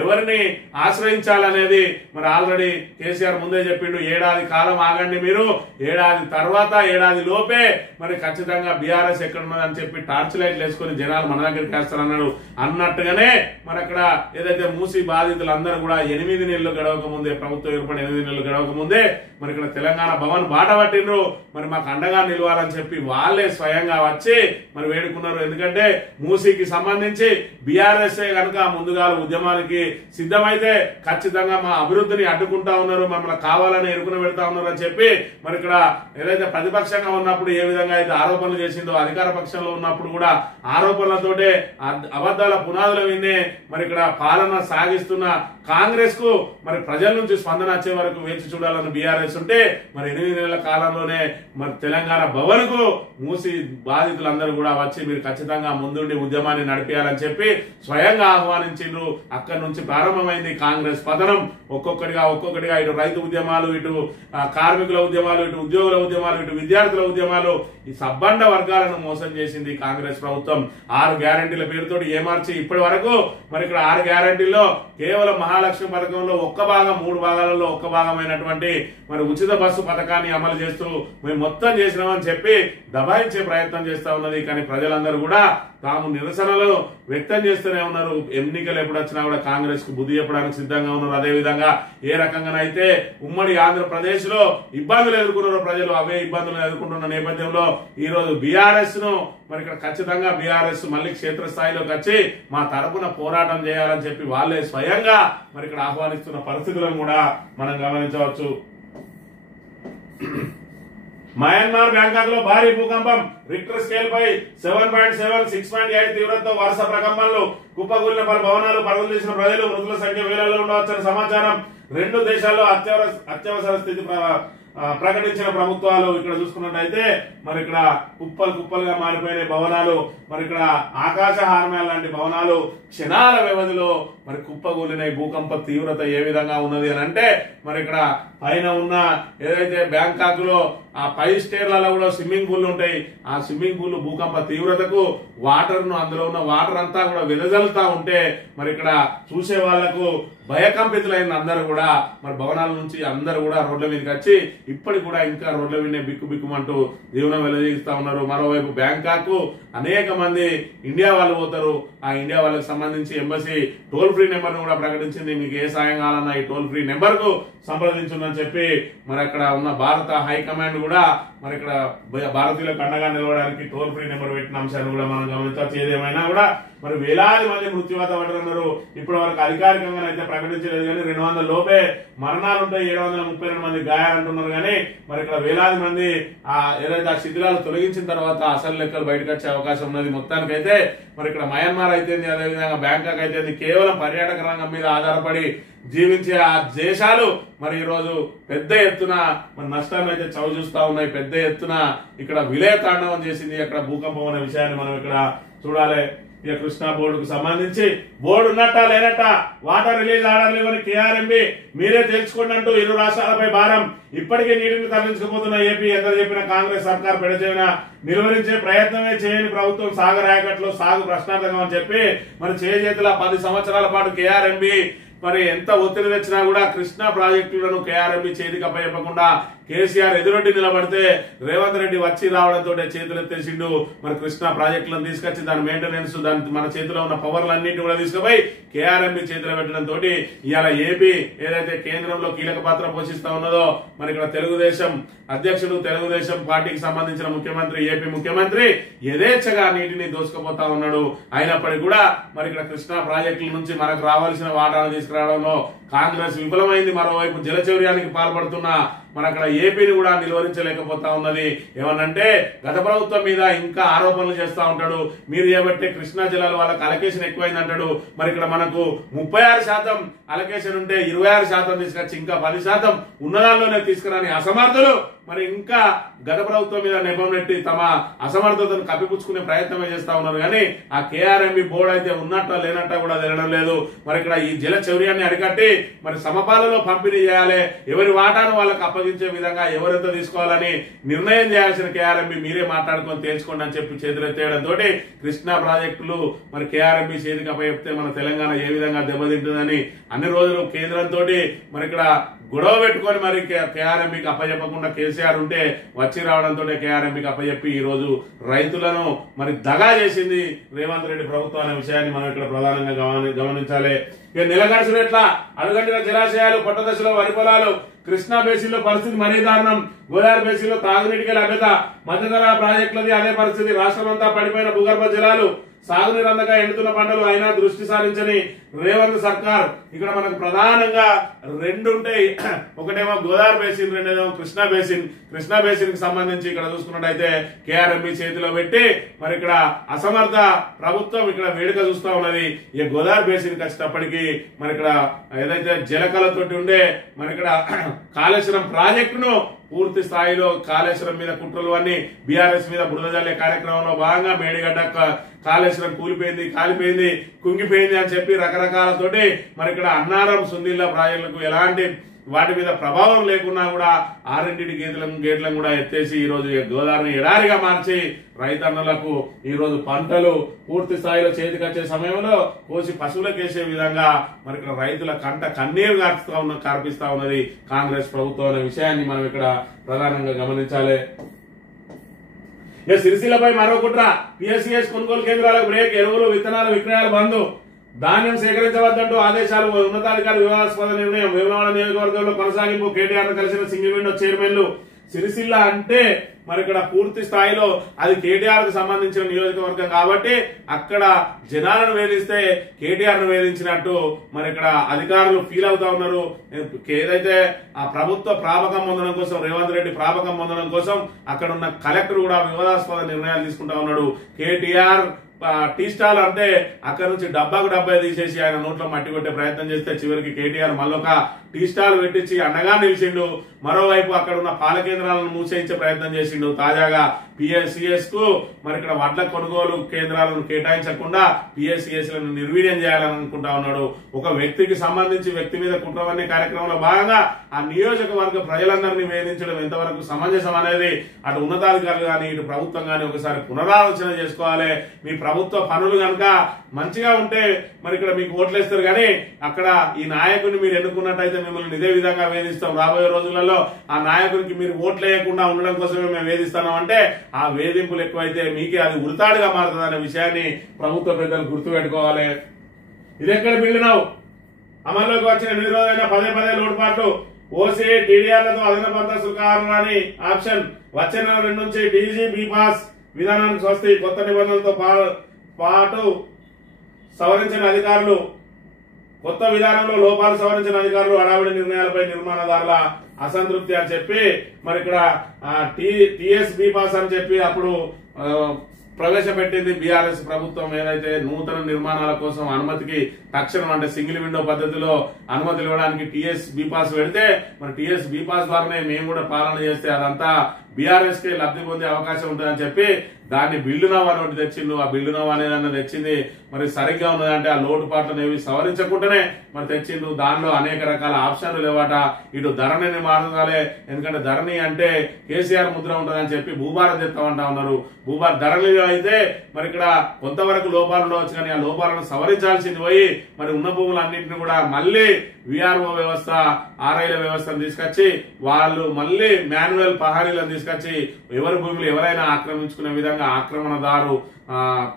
ఎవరిని ఆశ్రయించాలనేది మరి ఆల్రెడీ కేసీఆర్ ముందే చెప్పిండు. ఏడాది కాలం ఆగండి, మీరు ఏడాది తర్వాత ఏడాది లోపే మరి ఖచ్చితంగా బీఆర్ఎస్ ఎక్కడున్నదని చెప్పి టార్చ్ లైట్లు వేసుకుని జనాలు మన దగ్గరికి వేస్తారన్నాడు. అన్నట్టుగానే మరి అక్కడ ఏదైతే మూసి బాధితులందరూ కూడా 8 నెలలు గడవక ముందే, ప్రభుత్వం ఏర్పడి 8 నెలలు గడవక ముందే మరి ఇక్కడ తెలంగాణ భవన్ బాట పట్టిండ్రు. మరి మాకు అండగా నిలవాలని చెప్పి వాళ్ళే స్వయంగా వచ్చి మరి వేడుకున్నారు. ఎందుకంటే మూసీకి సంబంధించి బీఆర్ఎస్ కనుక ముందుగా ఉద్యమానికి సిద్ధమైతే ఖచ్చితంగా మా అభివృద్ధిని అడ్డుకుంటా ఉన్నారు, మమ్మల్ని కావాలని ఎరుకున పెడతా ఉన్నారు అని చెప్పి మరి ఇక్కడ ఏదైతే ప్రతిపక్షంగా ఉన్నప్పుడు ఏ విధంగా అయితే ఆరోపణలు చేసిందో అధికార పక్షంలో ఉన్నప్పుడు కూడా ఆరోపణలతోటే అబద్ధాల పునాదుల విన్నే మరి ఇక్కడ పాలన సాగిస్తున్న కాంగ్రెస్ కు మరి ప్రజల నుంచి స్పందన వచ్చే వరకు వేచి చూడాలని బీఆర్ఎస్ ఉంటే మరి 8 నెలల కాలంలోనే మరి తెలంగాణ భవన్ కు మూసి బాధితులందరూ కూడా వచ్చి మీరు ఖచ్చితంగా ముందుండి ఉద్యమాన్ని నడిపేయాలని చెప్పి స్వయంగా ఆహ్వానించిండ్రు. అక్కడి నుంచి ప్రారంభమైంది కాంగ్రెస్ పతనం. ఒక్కొక్కటిగా ఇటు రైతు ఉద్యమాలు, ఇటు కార్మికుల ఉద్యమాలు, ఇటు ఉద్యోగుల ఉద్యమాలు, ఇటు విద్యార్థుల ఉద్యమాలు, ఈ సబ్బండ వర్గాలను మోసం చేసింది కాంగ్రెస్ ప్రభుత్వం. 6 గ్యారంటీల పేరుతోటి ఏమార్చి ఇప్పటి వరకు మరి ఇక్కడ 6 గ్యారంటీల్లో కేవలం మహాలక్ష్మి పథకంలో 1 భాగం, 3 భాగాలలో 1 భాగమైనటువంటి మరి ఉచిత బస్సు పథకాన్ని అమలు చేస్తూ మేము మొత్తం చేసినామని చెప్పి దబాయించే ప్రయత్నం చేస్తా ఉన్నది. కానీ ప్రజలందరూ కూడా తాము నిరసనలు వ్యక్తం చేస్తూనే ఉన్నారు. ఎన్నికలు ఎప్పుడు వచ్చినా కూడా కాంగ్రెస్ కు బుద్ధి చెప్పడానికి సిద్ధంగా ఉన్నారు. అదేవిధంగా ఏ రకంగానైతే ఉమ్మడి ఆంధ్రప్రదేశ్ లో ఇబ్బందులు ఎదుర్కొన్నారో ప్రజలు, అవే ఇబ్బందులు ఎదుర్కొంటున్న నేపథ్యంలో ఈ రోజు బీఆర్ఎస్ ను మరి ఇక్కడ ఖచ్చితంగా బీఆర్ఎస్ మళ్ళీ క్షేత్రస్థాయిలోకి వచ్చి మా తరపున పోరాటం చేయాలని చెప్పి వాళ్ళే స్వయంగా మరి ఇక్కడ ఆహ్వానిస్తున్న పరిస్థితులను కూడా మనం గమనించవచ్చు. మయన్మార్ బ్యాంకాక్ లో భారీ భూకంపం, రిక్టర్ స్కేల్ పై 7.7, 6.8 తీవ్రతతో వరుస ప్రకంపనలు, కుప్పకూలిన పలు భవనాలు, పరుగులు చేసిన ప్రజలు, మృతుల సంఖ్య వేలలో ఉండవచ్చని సమాచారం. 2 దేశాల్లో అత్యవసర స్థితి ప్రకటించిన ప్రభుత్వాలు. ఇక్కడ చూసుకున్నట్టయితే మరి ఇక్కడ కుప్పలుగా మారిపోయిన భవనాలు, మరి ఇక్కడ ఆకాశ హార్మ్యాల్ లాంటి భవనాలు క్షణాల వ్యవధిలో మరి కుప్పగూలిన భూకంప తీవ్రత ఏ విధంగా ఉన్నది అని అంటే మరి ఇక్కడ పైన ఉన్న ఏదైతే బ్యాంకాక్ లో ఆ 5 స్టేర్లలో కూడా స్విమ్మింగ్ పూల్ ఉంటాయి. ఆ స్విమ్మింగ్ పూల్ భూకంప తీవ్రతకు వాటర్ ను అందులో ఉన్న వాటర్ అంతా కూడా వెదజల్లుతా ఉంటే మరి ఇక్కడ చూసే వాళ్లకు భయకంపితులైన అందరూ కూడా మరి భవనాల నుంచి అందరూ కూడా రోడ్ల మీదకి వచ్చి ఇప్పటికి కూడా ఇంకా రోడ్ల మీదనే బిక్కు బిక్కుమంటూ జీవనం వెల్లదీస్తా ఉన్నారు. మరోవైపు బ్యాంకాక్ అనేక మంది ఇండియా వాళ్ళు పోతారు. ఆ ఇండియా వాళ్ళకి సంబంధించి ఎంబసీ టోల్ ఫ్రీ నెంబర్ ను కూడా ప్రకటించింది. మీకు ఏ సాయం కావాలన్నా ఈ టోల్ ఫ్రీ నెంబర్ కు సంప్రదించుందని చెప్పి మరి అక్కడ ఉన్న భారత హైకమాండ్ కూడా మరి ఇక్కడ భారతీయులకు అండగా నిలవడానికి టోల్ ఫ్రీ నెంబర్ పెట్టిన అంశాన్ని కూడా మనం గమనించవచ్చు. ఏదేమైనా కూడా మరి వేలాది మంది మృత్యువాత పడుతున్నారు. ఇప్పటి వరకు అధికారికంగా అయితే ప్రకటించలేదు కానీ 200 లోపే మరణాలుంటాయి, 732 మంది గాయాలంటున్నారు. కానీ మరి ఇక్కడ వేలాది మంది ఏదైతే ఆ శిథిలాలు తొలగించిన తర్వాత అసలు లెక్కలు బయటకు వచ్చే అవకాశం ఉన్నది. మొత్తానికైతే మరి ఇక్కడ మయన్మార్ అయితే అదేవిధంగా బ్యాంకాక్ అయితే కేవలం పర్యాటక రంగం మీద ఆధారపడి జీవించే ఆ దేశాలు మరి ఈ రోజు పెద్ద ఎత్తున మన నష్టాన్ని అయితే చవి చూస్తా ఉన్నాయి. పెద్ద ఎత్తున ఇక్కడ విలయ తాండవం చేసింది అక్కడ భూకంపం అనే విషయాన్ని మనం ఇక్కడ చూడాలి. ఇక కృష్ణా బోర్డుకు సంబంధించి బోర్డు ఉన్నట్ట లేనట్ట వాటర్ రిలీజ్ ఆర్డర్ లేవని కేఆర్ఎంబి మీరే తెలుసుకోండి అంటూ 2 రాష్ట్రాలపై భారం. ఇప్పటికే నీటిని తరలించకపోతున్న ఏపీ ఎంత చెప్పిన కాంగ్రెస్ సర్కార్ పెడచెవిన నిలువరించే ప్రయత్నమే చేయని ప్రభుత్వం సాగు రాయకట్లో సాగు ప్రశ్నార్థకం అని చెప్పి మరి చేతుల 10 సంవత్సరాల పాటు కేఆర్ఎంబి మరి ఎంత ఒత్తిడి తెచ్చినా కూడా కృష్ణా ప్రాజెక్టులను కేఆర్ఎంబి చేతికి అప్పచెప్పకుండా కేసీఆర్ ఎదురొడ్డి నిలబడితే రేవంత్ రెడ్డి వచ్చి రావడంతో చేతులెత్తేసిండు. మరి కృష్ణా ప్రాజెక్టులను తీసుకొచ్చి దాని మెయింటెనెన్స్ దాని మన చేతిలో ఉన్న పవర్లన్నింటినీ కూడా తీసుకుపోయి కేఆర్ఎంబి చేతిలో పెట్టడంతో ఇవాళ ఏపీ ఏదైతే కేంద్రంలో కీలక పాత్ర పోషిస్తా ఉన్నదో మరి ఇక్కడ తెలుగుదేశం అధ్యక్షుడు తెలుగుదేశం పార్టీకి సంబంధించిన ముఖ్యమంత్రి ఏపీ ముఖ్యమంత్రి యథేచ్ఛగా నీటిని దోసుకుపోతా ఉన్నాడు. అయినప్పటికీ కూడా మరి ఇక్కడ కృష్ణా ప్రాజెక్టుల నుంచి మనకు రావాల్సిన వాటాను తీసుకురావడంలో కాంగ్రెస్ విఫలమైంది. మరోవైపు జలచౌర్యానికి పాల్పడుతున్న మన అక్కడ ఏపీని కూడా నిలువరించలేకపోతా ఉన్నది. ఏమనంటే గత ప్రభుత్వం మీద ఇంకా ఆరోపణలు చేస్తా ఉంటాడు. మీరు చేయబట్టే కృష్ణా జిల్లాలో వాళ్ళకి అలొకేషన్ ఎక్కువైంది అంటాడు. మరి ఇక్కడ మనకు 36% అలొకేషన్ ఉంటే 26% తీసుకొచ్చి ఇంకా 10% ఉన్నదాల్లోనే తీసుకురాని అసమర్థులు మరి ఇంకా గత ప్రభుత్వం మీద నెపం నెట్టి తమ అసమర్థతను కప్పిపుచ్చుకునే ప్రయత్నమే చేస్తా ఉన్నారు. కానీ ఆ కేఆర్ఎంబి బోర్డు అయితే ఉన్నట్ట లేనట్ట కూడా తెలియడం లేదు. మరి ఇక్కడ ఈ జల చౌర్యాన్ని అరికట్టి మరి సమపాలలో పంపిణీ చేయాలి. ఎవరి వాటాను వాళ్ళకి అప్పగించే విధంగా ఎవరెంత తీసుకోవాలని నిర్ణయం చేయాల్సిన కేఆర్ఎంబి మీరే మాట్లాడుకొని తేల్చుకోండి అని చెప్పి చేతులెత్తేయడంతో కృష్ణా ప్రాజెక్టులు మరి కేఆర్ఎంబి చేతికి అప్పచెప్తే మన తెలంగాణ ఏ విధంగా దెబ్బతింటుందని అన్ని రోజులు కేంద్రంతో మరి ఇక్కడ గొడవ పెట్టుకొని మరి కేఆర్ఎంబికి అప్పచెప్పకుండా కేసీఆర్ ఉంటే వచ్చి రావడంతో కేఆర్ఎంబికి అప్పచెప్పి ఈ రోజు రైతులను మరి దగా చేసింది రేవంత్ రెడ్డి ప్రభుత్వం అనే విషయాన్ని మనం ఇక్కడ ప్రధానంగా గమనించాలి. ఇక నిలగడసినట్లా అడుగంటిన జలాశయాలు పొట్టదశలో వరి పొలాలు కృష్ణా బేసిన్ లో పరిస్థితి మరీ దారుణం. గోదావరి బేసిన్ లో తాగునీటికి లభ్యత మధ్యధరా ప్రాజెక్టులది అదే పరిస్థితి. రాష్ట్రమంతా పడిపోయిన భూగర్భ జలాలు సాగునీరు అందక ఎండుతున్న పంటలు అయినా దృష్టి సారించని రేవంత్ సర్కార్. ఇక్కడ మనకు ప్రధానంగా 2 ఉంటాయి. ఒకటేమో గోదావరి బేసిన్, రెండేమో కృష్ణా బేసిన్. కృష్ణా బేసిన్ కి సంబంధించి ఇక్కడ చూసుకున్నట్టయితే కేఆర్ఎంబి చేతిలో పెట్టి మరి ఇక్కడ అసమర్థ ప్రభుత్వం ఇక్కడ వేడుక చూస్తా ఉన్నది. ఈ గోదావరి బేసిన్ వచ్చేటప్పటికి మరి ఇక్కడ ఏదైతే జలకళతోటి ఉండే మరి ఇక్కడ కాళేశ్వరం ప్రాజెక్టును పూర్తి స్థాయిలో కాళేశ్వరం మీద కుట్రలు అన్ని బీఆర్ఎస్ మీద బురద జల్లే కార్యక్రమంలో భాగంగా మేడిగడ్డ కాళేశ్వరం కూలిపోయింది, కాలిపోయింది, కుంగిపోయింది అని చెప్పి రకరకాలతోటి మరి ఇక్కడ అన్నారం సుందిల్లా ప్రాజెక్టులకు ఎలాంటి వాటి మీద ప్రభావం లేకున్నా కూడా ఆర్ఎండి గేట్లను కూడా ఎత్తేసి ఈ రోజు గోదావరిని ఎడారిగా మార్చి రైతన్నులకు ఈ రోజు పంటలు పూర్తి స్థాయిలో చేతికొచ్చే సమయంలో కోసి పశువులకేసే విధంగా మరి ఇక్కడ రైతుల కంట కన్నీరు కార్పిస్తా ఉన్నది కాంగ్రెస్ ప్రభుత్వం అనే విషయాన్ని మనం ఇక్కడ ప్రధానంగా గమనించాలి. ఇక సిరిసిల్లపై మరో కుట్ర. పిఎస్సిఎస్ కొనుగోలు కేంద్రాలకు బ్రేక్. ఎరువులు విత్తనాలు విక్రయాలు బంద్. ధాన్యం సేకరించవద్దంటూ ఆదేశాలు. ఉన్నతాధికారి వివాదాస్పద నిర్ణయం. వేములవాడ నియోజకవర్గంలో కొనసాగింపు. కేటీఆర్ ను కలిసిన సింగిల్ విండో చైర్మన్లు. సిరిసిల్ల అంటే మరి ఇక్కడ పూర్తి స్థాయిలో అది కేటీఆర్ కు సంబంధించిన నియోజకవర్గం కాబట్టి అక్కడ జనాలను వేధిస్తే కేటీఆర్ ను వేధించినట్టు మరి ఇక్కడ అధికారులు ఫీల్ అవుతా ఉన్నారు. ఏదైతే ఆ ప్రభుత్వ ప్రాపకం పొందడం కోసం రేవంత్ రెడ్డి ప్రాపకం పొందడం కోసం అక్కడ ఉన్న కలెక్టర్ కూడా వివాదాస్పద నిర్ణయాలు తీసుకుంటా ఉన్నాడు. కేటీఆర్ టీ స్టాల్ అంటే అక్కడ నుంచి డబ్బాకు డబ్బా తీసేసి ఆయన నోట్లో మట్టి కొట్టే ప్రయత్నం చేస్తే చివరికి కేటీఆర్ మళ్ళొక టీ స్టాల్ పెట్టించి అండగా నిలిచిండు. మరోవైపు అక్కడ ఉన్న పాల కేంద్రాలను మూసేయించే ప్రయత్నం చేసిండు. తాజాగా పిఎస్సిఎస్ కు మరి ఇక్కడ వడ్ల కొనుగోలు కేంద్రాలను కేటాయించకుండా పిఎస్సిఎస్ లను నిర్వీర్యం చేయాలని అనుకుంటా ఉన్నాడు. ఒక వ్యక్తికి సంబంధించి వ్యక్తి మీద కుట్రవన్నీ కార్యక్రమంలో భాగంగా ఆ నియోజకవర్గ ప్రజలందరినీ వేధించడం ఎంతవరకు సమంజసం అనేది అటు ఉన్నతాధికారులు కానీ ఇటు ప్రభుత్వం కానీ ఒకసారి పునరాలోచన చేసుకోవాలి. మీ ప్రభుత్వ పనులు కనుక మంచిగా ఉంటే మరి ఇక్కడ మీకు ఓట్లేస్తారు, కానీ అక్కడ ఈ నాయకుడిని మీరు ఎన్నుకున్నట్టయితే మిమ్మల్ని ఇదే విధంగా వేధిస్తాం. రాబోయే రోజులలో ఆ నాయకుడికి మీరు ఓట్లు వేయకుండా ఉండడం కోసమే మేము వేధిస్తున్నాం అంటే ఆ వేధింపులు ఎక్కువైతే మీకే అది ఉరితాడుగా మారుతుంది అనే విషయాన్ని ప్రభుత్వ పెద్దలు గుర్తుపెట్టుకోవాలి. ఇది ఎక్కడ బిల్లునావు అమల్లోకి వచ్చిన 8 రోజులైనా పదే లోటుపాట్లు. ఓసీ టీడీఆర్లతో అదనపు అంతస్తులు కావాలని ఆప్షన్. వచ్చే నెల 2 నుంచి డీజీ బీపాస్ విధానానికి స్వస్తి. కొత్త నిబంధనలతో పాటు సవరించిన అధికారులు. కొత్త విధానంలో లోపాలు సవరించిన అధికారులు హడావిడి నిర్ణయాలపై నిర్మాణదారుల అసంతృప్తి అని చెప్పి మరి ఇక్కడ టిఎస్ బీపాస్ అని చెప్పి అప్పుడు ప్రవేశపెట్టింది బీఆర్ఎస్ ప్రభుత్వం. ఏదైతే నూతన నిర్మాణాల కోసం అనుమతికి తక్షణం అంటే సింగిల్ విండో పద్ధతిలో అనుమతులు ఇవ్వడానికి టిఎస్ బీపాస్ పెడితే మరి టిఎస్ బీపాస్ ద్వారానే మేము కూడా పాలన చేస్తే అదంతా బీఆర్ఎస్ కి లబ్ధి పొందే అవకాశం ఉంటుందని చెప్పి దాన్ని బిల్లు నవ్ అని ఒకటి తెచ్చిండు. ఆ బిల్లు నవ్ అనేది తెచ్చింది మరి సరిగ్గా ఉన్నదంటే ఆ లోటుపాట్లను ఏవి సవరించకుండానే మరి తెచ్చిండు. దానిలో అనేక రకాల ఆప్షన్లు లేవట. ఇటు ధరణిని మారుతాలే, ఎందుకంటే ధరణి అంటే కేసీఆర్ ముద్ర ఉంటుందని చెప్పి భూభారం చెప్తామంటా ఉన్నారు. ధరణిలో అయితే మరి ఇక్కడ కొంతవరకు లోపాలు ఉండవచ్చు, కానీ ఆ లోపాలను సవరించాల్సింది పోయి మరి ఉన్న భూములన్నింటినీ కూడా మళ్లీ విఆర్ఓ వ్యవస్థ ఆర్ఐల వ్యవస్థను తీసుకొచ్చి వాళ్ళు మళ్లీ మాన్యువల్ పహారీలను తీసుకొచ్చి ఎవరి భూములు ఎవరైనా ఆక్రమించుకునే విధంగా ఆక్రమణదారు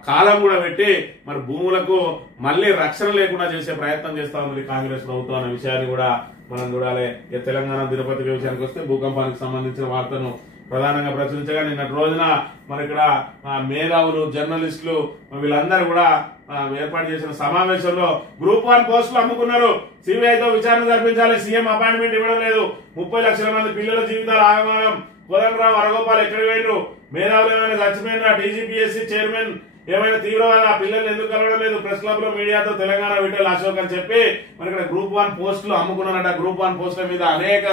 కాలం కూడా పెట్టి మరి భూములకు మళ్లీ రక్షణ లేకుండా చేసే ప్రయత్నం చేస్తా ఉంది కాంగ్రెస్ ప్రభుత్వం అనే విషయాన్ని కూడా మనం చూడాలి. తెలంగాణ దినపత్రిక విషయానికి వస్తే భూకంపానికి సంబంధించిన వార్తను ప్రధానంగా ప్రచురించగా నిన్నటి రోజున మరి ఇక్కడ మేధావులు జర్నలిస్టులు వీళ్ళందరూ కూడా ఏర్పాటు చేసిన సమావేశంలో గ్రూప్ 1 పోస్టులు అమ్ముకున్నారు. సిబిఐతో విచారణ జరిపించాలి, సీఎం అపాయింట్మెంట్ ఇవ్వడం లేదు, 30 లక్షల మంది పిల్లల జీవితాలు ఆగమాగం, కోదండరాం వరగోపాల్ ఎక్కడ పోయినరు, మేధావులు ఏమైనా చచ్చిపోయినా, డీజీపీఎస్సీ చైర్మన్ ఏమైనా తీవ్రవాద పిల్లల్ని ఎందుకు కలవడం లేదు, ప్రెస్ క్లబ్ లో మీడియాతో తెలంగాణ విఠల్ అశోక్ అని చెప్పి మరి ఇక్కడ గ్రూప్ 1 పోస్టులు అమ్ముకున్నారట. గ్రూప్ 1 పోస్టుల మీద అనేక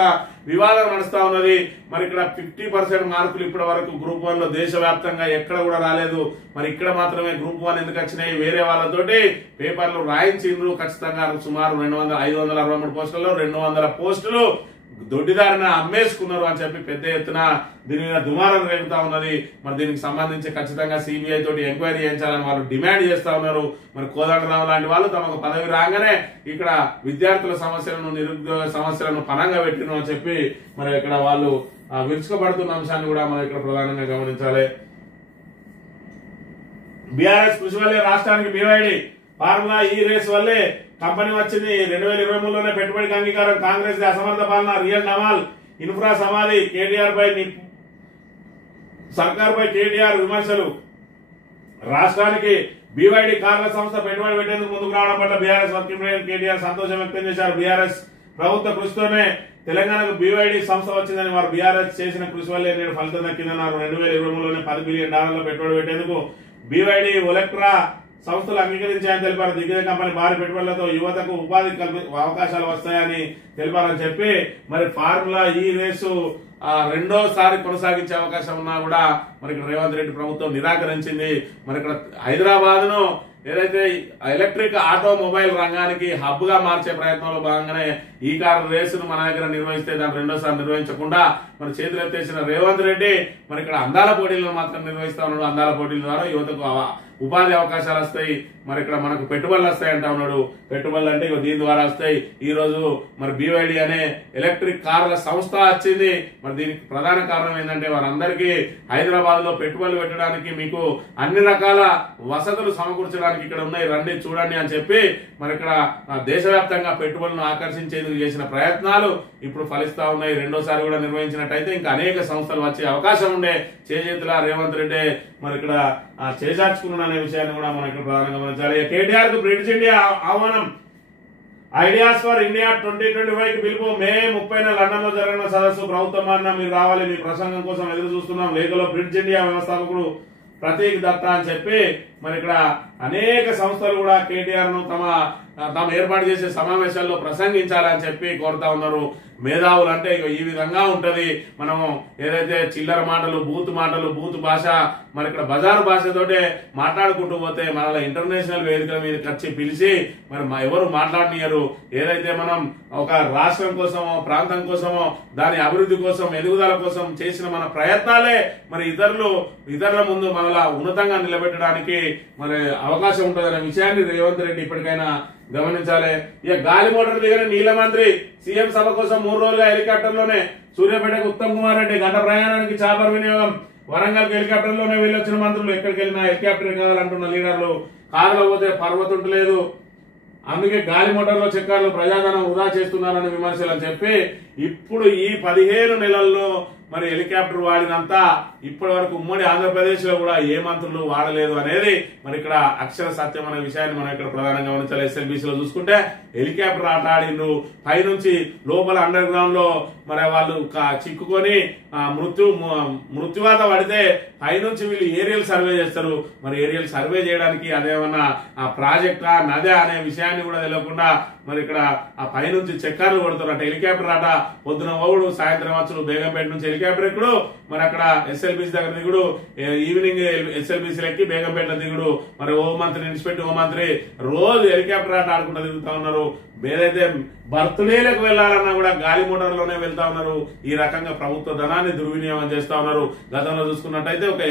వివాదం నడుస్తా ఉన్నది. మరి ఇక్కడ 50% మార్కులు ఇప్పటి వరకు గ్రూప్ 1 లో దేశవ్యాప్తంగా ఎక్కడ కూడా రాలేదు. మరి ఇక్కడ మాత్రమే గ్రూప్ 1 ఎందుకు వచ్చినాయి? వేరే వాళ్ళతోటి పేపర్లు రాయించిండ్రు. ఖచ్చితంగా సుమారు 563 పోస్టులలో 200 పోస్టులు దొడ్డిదారిన అమ్మేసుకున్నారు అని చెప్పి పెద్ద ఎత్తున దీని మీద దుమారం రేగుతా ఉన్నది. మరి దీనికి సంబంధించి ఖచ్చితంగా సిబిఐ తోటి ఎంక్వైరీ చేయించాలని వాళ్ళు డిమాండ్ చేస్తా ఉన్నారు. మరి కోదండరావు లాంటి వాళ్ళు తమకు పదవి రాగానే ఇక్కడ విద్యార్థుల సమస్యలను నిరుద్యోగ సమస్యలను పనంగా పెట్టిన అని చెప్పి మరి ఇక్కడ వాళ్ళు విరుచుకబడుతున్న అంశాన్ని కూడా మనం ఇక్కడ ప్రధానంగా గమనించాలి. బీఆర్ఎస్ కృషి వల్లే రాష్ట్రానికి బీవైడి ఫార్ములా ఈ రేస్ వల్లే కంపెనీ వచ్చింది. 2023లోనే పెట్టుబడికి అంగీకారం. కాంగ్రెస్ అసమర్థ పాలన, రియల్ నమాల్ ఇన్ఫ్రా సమాధి, కేటీఆర్ పై సర్కార్ పై కేటీఆర్ విమర్శలు. రాష్ట్రానికి బీవైడి కార్ల సంస్థ పెట్టుబడి పెట్టేందుకు ముందుకు రావడం పట్ల బీఆర్ఎస్ వర్కింగ్ ప్రెసిడెంట్ కేటీఆర్ సంతోషం వ్యక్తం చేశారు. బీఆర్ఎస్ ప్రభుత్వ కృషితోనే తెలంగాణకు బీవైడి సంస్థ వచ్చిందని వారు బీఆర్ఎస్ చేసిన కృషి వల్లే నేడు ఫలితం దక్కిందన్నారు. 2023లోనే $10 బిలియన్ పెట్టుబడి పెట్టేందుకు బీవైడి ఒలెక్ట్రా సంస్థలు అంగీకరించాయని తెలిపారు. దిగ్గజ కంపెనీ భారీ పెట్టుబడులతో యువతకు ఉపాధి అవకాశాలు వస్తాయని తెలిపారని చెప్పి మరి ఫార్ములా ఈ రేసు రెండోసారి కొనసాగించే అవకాశం ఉన్నా కూడా మరి ఇక్కడ రేవంత్ రెడ్డి ప్రభుత్వం నిరాకరించింది. మరి ఇక్కడ హైదరాబాద్ ను ఏదైతే ఎలక్ట్రిక్ ఆటోమొబైల్ రంగానికి హబ్ గా మార్చే ప్రయత్నంలో భాగంగానే ఈ కార్ రేసును మన దగ్గర నిర్వహిస్తే దాన్ని రెండోసారి నిర్వహించకుండా మరి చేతులెత్తేసిన రేవంత్ రెడ్డి మరి ఇక్కడ అందాల పోటీలను మాత్రం నిర్వహిస్తా ఉన్నాడు. అందాల పోటీల ద్వారా యువతకు ఉపాధి అవకాశాలు వస్తాయి, మరి ఇక్కడ మనకు పెట్టుబడులు వస్తాయి అంటా ఉన్నాడు. పెట్టుబడులు అంటే దీని ద్వారా వస్తాయి. ఈ రోజు మరి బీవైడి అనే ఎలక్ట్రిక్ కార్ల సంస్థ వచ్చింది. మరి దీనికి ప్రధాన కారణం ఏంటంటే వారందరికీ హైదరాబాద్ లో పెట్టుబడులు పెట్టడానికి మీకు అన్ని రకాల వసతులు సమకూర్చడానికి ఇక్కడ ఉన్నాయి, రండి చూడండి అని చెప్పి మరి ఇక్కడ దేశవ్యాప్తంగా పెట్టుబడులను ఆకర్షించేందుకు చేసిన ప్రయత్నాలు ఇప్పుడు ఫలిస్తా ఉన్నాయి. రెండోసారి కూడా నిర్వహించినట్టయితే ఇంకా అనేక సంస్థలు వచ్చే అవకాశం ఉండే. చేతుల రేవంత్ రెడ్డి మరి ఇక్కడ చేజార్చుకున్నాడు అనే విషయాన్ని కూడా మనం ఇక్కడ ప్రధానంగా గమనించాలి. కేటీఆర్ కు బ్రిటిష్ ఇండియా ఆహ్వానం. ఐడియాస్ ఫర్ ఇండియా 2025 కి పిలుపు. మే 30న లండన్ లో జరిగిన సదస్సు ప్రభుత్వం మారినా మీరు రావాలి, మీ ప్రసంగం కోసం ఎదురు చూస్తున్నాం. లేఖలో బ్రిటిష్ ఇండియా వ్యవస్థాపకుడు ప్రతీక్ దత్తా అని చెప్పి మరి ఇక్కడ అనేక సంస్థలు కూడా కేటీఆర్ ను తమ తాము ఏర్పాటు చేసే సమావేశాల్లో ప్రసంగించాలని చెప్పి కోరుతా ఉన్నారు. మేధావులు అంటే ఈ విధంగా ఉంటది. మనము ఏదైతే చిల్లర మాటలు, బూత్ భాష, మరి ఇక్కడ బజారు భాషతోటే మాట్లాడుకుంటూ పోతే మనల్ని ఇంటర్నేషనల్ వేదికల మీదకి వచ్చి పిలిచి మరి ఎవరు మాట్లాడనియరు. ఏదైతే మనం ఒక రాష్ట్రం కోసమో, ప్రాంతం కోసమో, దాని అభివృద్ధి కోసం, ఎదుగుదల కోసం చేసిన మన ప్రయత్నాలే మరి ఇతరుల ముందు మనలా ఉన్నతంగా నిలబెట్టడానికి మరి అవకాశం ఉంటుందనే విషయాన్ని రేవంత్ రెడ్డి ఇప్పటికైనా గమనించాలి. ఇక గాలి మోటార్ దిగిన నీళ్ల మంత్రి సీఎం సభ కోసం 3 రోజులుగా హెలికాప్టర్లోనే సూర్యాపేటకు ఉత్తమ్ కుమార్ రెడ్డి గంట ప్రయాణానికి చాపర్ వినియోగం. వరంగల్ హెలికాప్టర్లోనే వెళ్ళొచ్చిన మంత్రులు. ఎక్కడికి వెళ్ళినా హెలికాప్టర్ కావాలంటున్న లీడర్లు. కారులో పోతే పర్వతుంటలేదు, అందుకే గాలి మోటార్లో చక్రాలు ప్రజాధనం వృధా చేస్తున్నారని విమర్శలు అని చెప్పి ఇప్పుడు ఈ 15 నెలల్లో మరి హెలికాప్టర్ వాడినంత ఇప్పటి వరకు ఉమ్మడి ఆంధ్రప్రదేశ్ లో కూడా ఏ మంత్రులు వాడలేదు అనేది మరి ఇక్కడ అక్షర సత్యం అనే విషయాన్ని మనం ఇక్కడ ప్రధానంగా గమనించాలి. ఎస్ఎల్బీసీ లో చూసుకుంటే హెలికాప్టర్ ఆట ఆడిండ్రు. పైనుంచి లోపల అండర్ గ్రౌండ్ లో మరి వాళ్ళు చిక్కుకొని మృత్యువాత పడితే పైనుంచి వీళ్ళు ఏరియల్ సర్వే చేస్తారు. మరి ఏరియల్ సర్వే చేయడానికి అదేమన్నా ఆ ప్రాజెక్టా నదే అనే విషయాన్ని కూడా తెలియకుండా మరి ఇక్కడ ఆ పైనుంచి చక్కర్లు కొడుతారు. అంటే హెలికాప్టర్ ఆట పొద్దున ఓవుడు, సాయంత్రం వచ్చుడు, బేగంపేట నుంచి హెలికాప్టర్ ఎక్కుడు, మరి అక్కడ ఎస్ఎల్బీసీ దగ్గర దిగుడు, ఈవినింగ్ ఎస్ఎల్బీసీ ఎక్కి బేగంపేట దిగుడు. మరి హోంమంత్రి, ఇన్స్పెక్టర్ హోంమంత్రి రోజు హెలికాప్టర్ ఆట ఆడుకుంటూ తిరుగుతా ఉన్నారు. ఏదైతే బర్త్డేలకు వెళ్లాలన్నా కూడా గాలి మోటార్లోనే వెళ్తా ఉన్నారు. ఈ రకంగా ప్రభుత్వ ధనాన్ని దుర్వినియోగం చేస్తా ఉన్నారు. గతంలో చూసుకున్నట్టయితే ఒక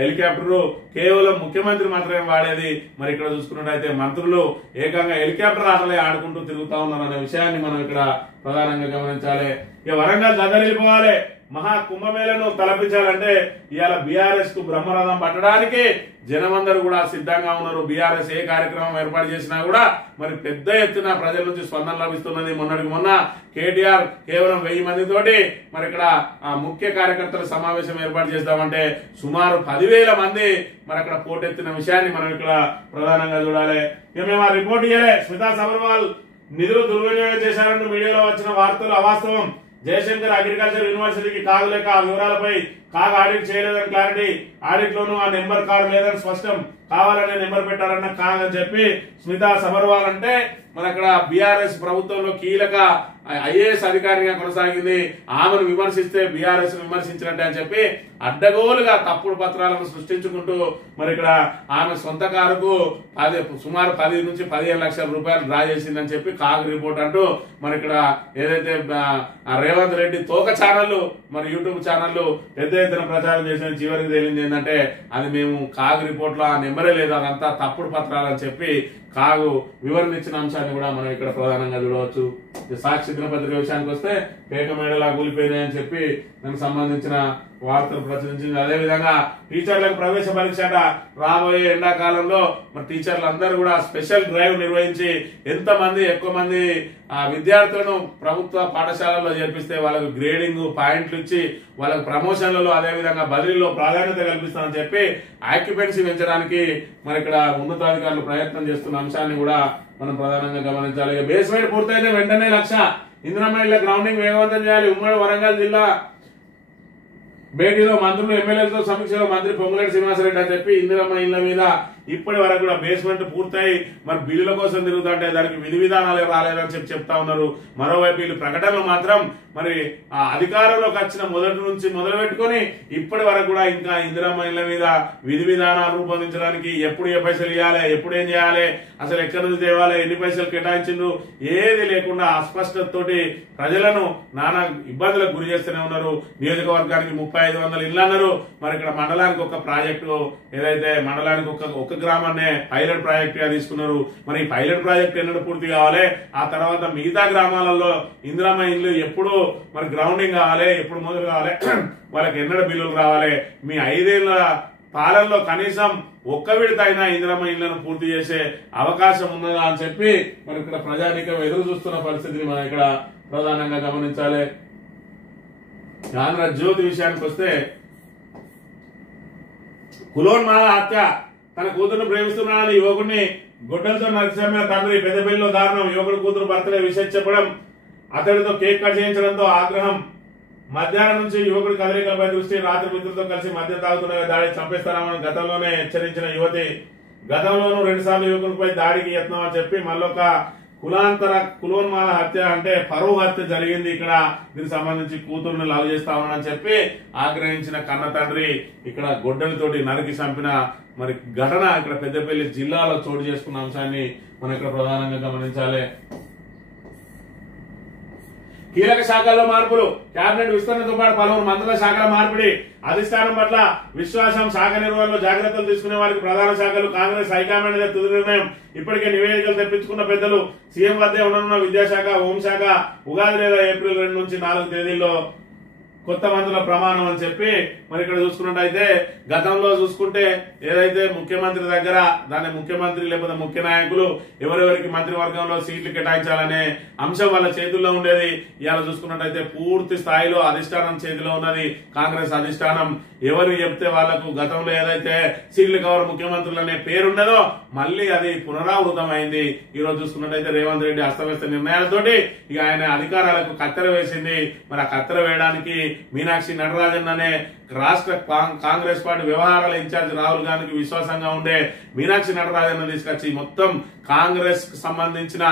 హెలికాప్టర్ కేవలం ముఖ్యమంత్రి మాత్రమే వాడేది. మరి ఇక్కడ చూసుకున్నట్టయితే మంత్రులు ఏకంగా హెలికాప్టర్ ఆటలే ఆడుకుంటూ తిరుగుతా ఉన్నారు అనే విషయాన్ని మనం ఇక్కడ ప్రధానంగా గమనించాలి. ఇక వరంగల్ దద్దరిల్లిపోవాలి, మహా కుంభమేళను తలపించాలంటే ఇవాళ బీఆర్ఎస్ కు బ్రహ్మరథం పట్టడానికి జనమందరూ కూడా సిద్ధంగా ఉన్నారు. బీఆర్ఎస్ ఏ కార్యక్రమం ఏర్పాటు చేసినా కూడా మరి పెద్ద ఎత్తున ప్రజల నుంచి స్పందన లభిస్తున్నది. మొన్నటికి మొన్న కేటీఆర్ కేవలం 1000 మందితోటి మరి ఇక్కడ ముఖ్య కార్యకర్తల సమావేశం ఏర్పాటు చేద్దామంటే సుమారు 10,000 మంది మరి అక్కడ పోటెత్తిన విషయాన్ని మనం ఇక్కడ ప్రధానంగా చూడాలి. ఇక మేము ఆ రిపోర్ట్ ఇయ్యలే. స్మితా సబర్వాల్ నిధులు దుర్వినియోగం చేశారంటూ మీడియాలో వచ్చిన వార్తలు అవాస్తవం. జయశంకర్ అగ్రికల్చర్ యూనివర్సిటీకి కాగు లేక ఆ వివరాలపై కాగు ఆడిట్ చేయలేదని క్లారిటీ. ఆడిట్ లోనూ ఆ నెంబర్ కారు లేదని స్పష్టం. కావాలనే నెంబర్ పెట్టారన్న కాదని చెప్పి స్మితా సబర్వాల్ అంటే మన అక్కడ బీఆర్ఎస్ ప్రభుత్వంలో కీలక ఐఏఎస్ అధికారిగా కొనసాగింది. ఆమెను విమర్శిస్తే బీఆర్ఎస్ విమర్శించినట్టే అని చెప్పి అడ్డగోలుగా తప్పుడు పత్రాలను సృష్టించుకుంటూ మరి ఇక్కడ ఆమె సొంత కారుకు సుమారు 10 నుంచి 15 లక్షల రూపాయలు డ్రా చేసిందని చెప్పి కాగ్ రిపోర్ట్ అంటూ మరి ఇక్కడ ఏదైతే రేవంత్ రెడ్డి తోక ఛానళ్లు మరి యూట్యూబ్ ఛానళ్లు పెద్ద ఎత్తున ప్రచారం చేసిన చివరికి తేలింది ఏంటంటే అది మేము కాగ్ రిపోర్ట్ లో ఆ నెంబరే లేదు, అదంతా తప్పుడు పత్రాలని చెప్పి కాగు వివరణ ఇచ్చిన అంశాన్ని కూడా మనం ఇక్కడ ప్రధానంగా చూడవచ్చు. సాక్షి దినపత్రిక విషయానికి వస్తే పేక మేడలా కూలిపోయినాయని చెప్పి దానికి సంబంధించిన వార్తలు ప్రచురించింది. అదేవిధంగా టీచర్లకు ప్రవేశ పరీక్ష రాబోయే ఎండాకాలంలో మరి టీచర్లు అందరూ కూడా స్పెషల్ డ్రైవ్ నిర్వహించి ఎంతమంది ఎక్కువ మంది విద్యార్థులను ప్రభుత్వ పాఠశాలల్లో చేర్పిస్తే వాళ్ళకు గ్రేడింగ్ పాయింట్లు ఇచ్చి వాళ్ళకు ప్రమోషన్లలో అదేవిధంగా బదిలీలో ప్రాధాన్యత కల్పిస్తామని చెప్పి ఆక్యుపెన్సీ పెంచడానికి మరి ఇక్కడ ఉన్నతాధికారులు ప్రయత్నం చేస్తున్న అంశాన్ని కూడా మనం ప్రధానంగా గమనించాలి. బేస్మెంట్ పూర్తయితే వెంటనే 1,00,000 ఇందిరమ్మ ఇళ్ల గ్రౌండింగ్ వేగవంతం చేయాలి. ఉమ్మడి వరంగల్ జిల్లా భేటీలో మంత్రులు ఎమ్మెల్యేలతో సమీక్షలో మంత్రి పొంగులేటి శ్రీనివాసరెడ్డి అని చెప్పి ఇందిరమ్మ ఇళ్ల మీద ఇప్పటి వరకు కూడా బేస్మెంట్ పూర్తయి మరి బిల్లుల కోసం తిరుగుతుంటే దానికి విధి విధానాలు రాలేదని చెప్పి చెప్తా ఉన్నారు. మరోవైపు వీళ్ళు ప్రకటనలు మాత్రం మరి ఆ అధికారంలోకి వచ్చిన మొదటి నుంచి మొదలు పెట్టుకుని ఇప్పటి వరకు కూడా ఇంకా ఇందిరమ్మ ఇళ్ల మీద విధి విధానాలు రూపొందించడానికి ఎప్పుడు ఏ పైసలు ఇవ్వాలి, ఎప్పుడు ఏం చేయాలి, అసలు ఎక్కడి నుంచి తేవాలి, ఎన్ని పైసలు కేటాయించిండ్రు ఏది లేకుండా అస్పష్టతతోటి ప్రజలను నానా ఇబ్బందులకు గురి చేస్తూనే ఉన్నారు. నియోజకవర్గానికి 3500 ఇళ్లు అన్నారు. మరి ఇక్కడ మండలానికి ఒక ప్రాజెక్టు ఏదైతే మండలానికి ఒక గ్రామాన్నే పైలట్ ప్రాజెక్ట్ గా తీసుకున్నారు. మరి ఈ పైలట్ ప్రాజెక్ట్ ఎన్నడూ పూర్తి కావాలి, ఆ తర్వాత మిగతా గ్రామాలలో ఇందిరమ్మ ఇల్లు ఎప్పుడు మరి గ్రౌండింగ్ కావాలి, ఎప్పుడు మొదలు కావాలి, వాళ్ళకి ఎన్నడూ బిల్లులు రావాలి. మీ 5 ఏళ్ల పాలనలో కనీసం ఒక్క విడత అయినా ఇందిరమ్మ ఇళ్లను పూర్తి చేసే అవకాశం ఉన్నదా అని చెప్పి మరి ఇక్కడ ప్రజానీకం ఎదురు చూస్తున్న పరిస్థితిని మనం ఇక్కడ ప్రధానంగా గమనించాలి. ఆంధ్రజ్యోతి విషయానికి వస్తే కులోన్మాద హత్య, తన కూతురును ప్రేమిస్తున్నానని యువకుడిని గొడ్డలతో నరసింహ తండ్రి పెద్దపల్లిలో దారుణం. యువకుడు కూతురు బర్త్డే విషయం చెప్పడం, అతడితో కేక్ కట్ చేయించడంతో ఆగ్రహం. మధ్యాహ్నం నుంచి యువకుడి కదలికలపై దృష్టి, రాత్రి మిత్రులతో కలిసి మద్యం తాగుతున్న దాడి చంపేస్తారామని గతంలోనే హెచ్చరించిన యువతి గతంలోనూ 2 సార్లు యువకునిపై దాడికి యత్నం అని చెప్పి మళ్ళొక కులోన్మాల హత్య అంటే పరువు హత్య జరిగింది ఇక్కడ, దీనికి సంబంధించి కూతురుని లవ్ చేస్తా ఉన్నానని చెప్పి ఆగ్రహించిన కన్న తండ్రి ఇక్కడ గొడ్డలితోటి నరికి చంపిన మరి ఘటన ఇక్కడ పెద్దపల్లి జిల్లాలో చోటు చేసుకున్న అంశాన్ని మనం ఇక్కడ ప్రధానంగా గమనించాలి. కీలక శాఖల్లో మార్పులు, కేబినెట్ విస్తరణతో పాటు పలువురు మంత్రుల శాఖల మార్పిడి, అధిష్టానం పట్ల విశ్వాసం, శాఖ నిర్వహణలో జాగ్రత్తలు తీసుకునే వారికి ప్రధాన శాఖలు కాంగ్రెస్ హైకమాండ్ తుది నిర్ణయం. ఇప్పటికే నివేదికలు తెప్పించుకున్న పెద్దలు, సీఎం వద్దే ఉండనున్న విద్యాశాఖ, హోంశాఖ ఉగాది లేదా ఏప్రిల్ 2 నుంచి 4 తేదీల్లో కొత్త మంత్రుల ప్రమాణం అని చెప్పి మరి ఇక్కడ చూసుకున్నట్టయితే గతంలో చూసుకుంటే ఏదైతే ముఖ్యమంత్రి దగ్గర దాని ముఖ్యమంత్రి లేకపోతే ముఖ్య నాయకులు ఎవరెవరికి మంత్రివర్గంలో సీట్లు కేటాయించాలనే అంశం వాళ్ళ చేతుల్లో ఉండేది. ఇవాళ చూసుకున్నట్టయితే పూర్తి స్థాయిలో అధిష్టానం చేతిలో ఉన్నది. కాంగ్రెస్ అధిష్టానం ఎవరు చెప్తే వాళ్లకు గతంలో ఏదైతే సీట్లు కవర్ ముఖ్యమంత్రులు అనే పేరుండదో మళ్ళీ అది పునరావృతం అయింది. ఈ రోజు చూసుకున్నట్టయితే రేవంత్ రెడ్డి అస్తవ్యస్త నిర్ణయాలతోటి ఇక ఆయన అధికారాలకు కత్తెర వేసింది. మరి ఆ కత్తెర వేయడానికి మీనాక్షి నటరాజన్ అనే రాష్ట్ర కాంగ్రెస్ పార్టీ వ్యవహారాల ఇన్ఛార్జ్ రాహుల్ గాంధీకి విశ్వాసంగా ఉండే మీనాక్షి నటరాజన్ తీసుకొచ్చి మొత్తం కాంగ్రెస్ కు సంబంధించిన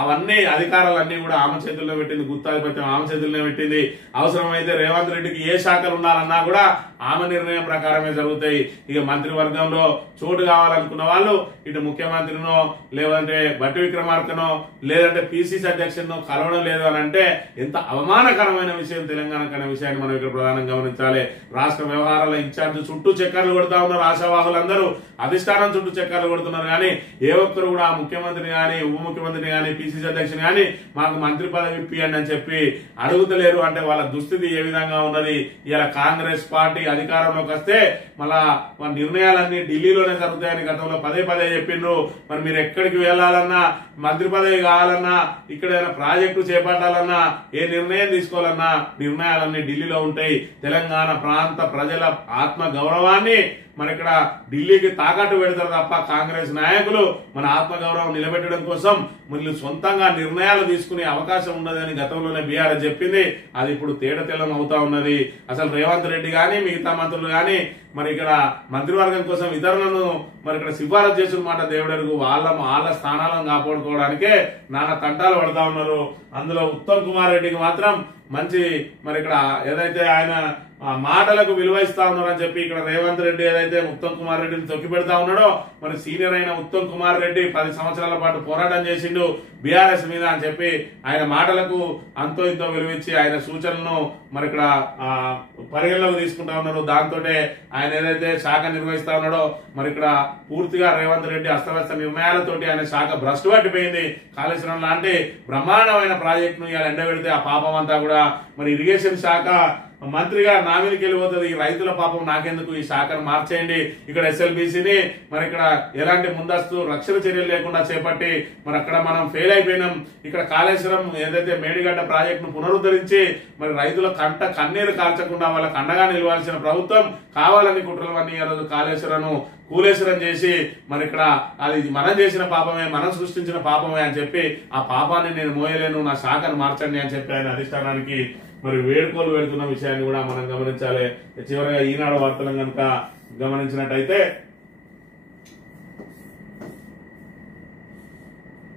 అవన్నీ అధికారాలన్నీ కూడా ఆమె చేతుల్లో పెట్టింది. గుత్తాధిపత్యం ఆమె చేతుల్లో పెట్టింది. అవసరమైతే రేవంత్ రెడ్డికి ఏ శాఖలు ఉండాలన్నా కూడా ఆమె నిర్ణయం ప్రకారమే జరుగుతాయి. ఇక మంత్రివర్గంలో చోటు కావాలనుకున్న వాళ్ళు ఇటు ముఖ్యమంత్రినో లేదంటే బట్టి విక్రమార్కనో లేదంటే పిసిసి అధ్యక్షునో కలవడం లేదు అని అంటే ఎంత అవమానకరమైన విషయం తెలంగాణకు అనే విషయాన్ని మనం ఇక్కడ ప్రధానంగా గమనించాలి. రాష్ట్ర వ్యవహారాల ఇన్ఛార్జ్ చుట్టూ చక్కర్లు కొడతా ఉన్నారు ఆశావాహులందరూ, అధిష్టానం చుట్టూ చక్కర్లు కొడుతున్నారు. కానీ ఏ ఒక్కరు కూడా ముఖ్యమంత్రిని గాని ఉప ముఖ్యమంత్రిని గాని పిసిసి అధ్యక్షుని గాని మాకు మంత్రి పదవి ఇప్పియండి అని చెప్పి అడుగుతలేరు. అంటే వాళ్ళ దుస్థితి ఏ విధంగా ఉన్నది. ఇలా కాంగ్రెస్ పార్టీ అధికారంలోకి వస్తే మళ్ళా నిర్ణయాలన్నీ ఢిల్లీలోనే జరుగుతాయని గతంలో పదే పదే చెప్పిండ్రు. మరి మీరు ఎక్కడికి వెళ్లాలన్నా మంత్రి పదవి కావాలన్నా ఇక్కడ ఏదైనా ప్రాజెక్టు చేపట్టాలన్నా ఏ నిర్ణయం తీసుకోవాలన్నా నిర్ణయాలన్నీ ఢిల్లీలో ఉంటాయి. తెలంగాణ ప్రాంత ప్రజల ఆత్మ గౌరవాన్ని మరి ఇక్కడ ఢిల్లీకి తాకట్టు పెడతారు తప్ప కాంగ్రెస్ నాయకులు మన ఆత్మగౌరవం నిలబెట్టడం కోసం మళ్ళీ సొంతంగా నిర్ణయాలు తీసుకునే అవకాశం ఉన్నదని గతంలోనే బీఆర్ఎస్ చెప్పింది. అది ఇప్పుడు తేటతెల్లం అవుతా ఉన్నది. అసలు రేవంత్ రెడ్డి గాని మిగతా మంత్రులు గాని మరి ఇక్కడ మంత్రివర్గం కోసం ఇతరులను మరి ఇక్కడ సిఫారసు చేసిన మాట దేవుడెరుగు. వాళ్ళ స్థానాలను కాపాడుకోవడానికే నానా తంటాలు పడతా ఉన్నారు. అందులో ఉత్తమ్ కుమార్ రెడ్డికి మాత్రం మంచి మరి ఇక్కడ ఏదైతే ఆయన మాటలకు విలువ ఇస్తా ఉన్నారని చెప్పి ఇక్కడ రేవంత్ రెడ్డి ఏదైతే ఉత్తమ్ కుమార్ రెడ్డిని తొక్కి పెడతా ఉన్నాడో మరి సీనియర్ అయిన ఉత్తమ్ కుమార్ రెడ్డి 10 సంవత్సరాల పాటు పోరాటం చేసిండు బీఆర్ఎస్ మీద అని చెప్పి ఆయన మాటలకు అంతో ఇంతో విలువిచ్చి ఆయన సూచనలను మరి ఇక్కడ పరిగణలోకి తీసుకుంటా ఉన్నారు. దాంతో ఆయన ఏదైతే శాఖ నిర్వహిస్తా ఉన్నాడో మరి ఇక్కడ పూర్తిగా రేవంత్ రెడ్డి అస్తవ్యస్త నిర్ణయాలతోటి ఆయన శాఖ భ్రష్టు పట్టిపోయింది. కాళేశ్వరం లాంటి బ్రహ్మాండమైన ప్రాజెక్టును ఇవాళ ఎండబెడితే ఆ పాపం అంతా కూడా మరి ఇరిగేషన్ శాఖ మంత్రిగా నా మీదకి వెళ్ళిపోతుంది. ఈ రైతుల పాపం నాకెందుకు, ఈ శాఖను మార్చేయండి. ఇక్కడ ఎస్ఎల్బీసీని మరి ఇక్కడ ఎలాంటి ముందస్తు రక్షణ చర్యలు లేకుండా చేపట్టి మరి అక్కడ మనం ఫెయిల్ అయిపోయినాం. ఇక్కడ కాళేశ్వరం ఏదైతే మేడిగడ్డ ప్రాజెక్టును పునరుద్ధరించి మరి రైతుల కన్నీరు కార్చకుండా వాళ్ళకి అండగా నిలవాల్సిన ప్రభుత్వం కావాలని కుట్రలవన్నీ ఈ రోజు కాళేశ్వరం కూలేశ్వరం చేసి మరి ఇక్కడ అది మనం చేసిన పాపమే, మనం సృష్టించిన పాపమే అని చెప్పి ఆ పాపాన్ని నేను మోయలేను, నా శాఖను మార్చండి అని చెప్పి ఆయన అధిష్టానానికి మరి వేడుకోలు పెడుతున్న విషయాన్ని కూడా మనం గమనించాలి. చివరిగా ఈనాడు వార్తలను కనుక గమనించినట్టయితే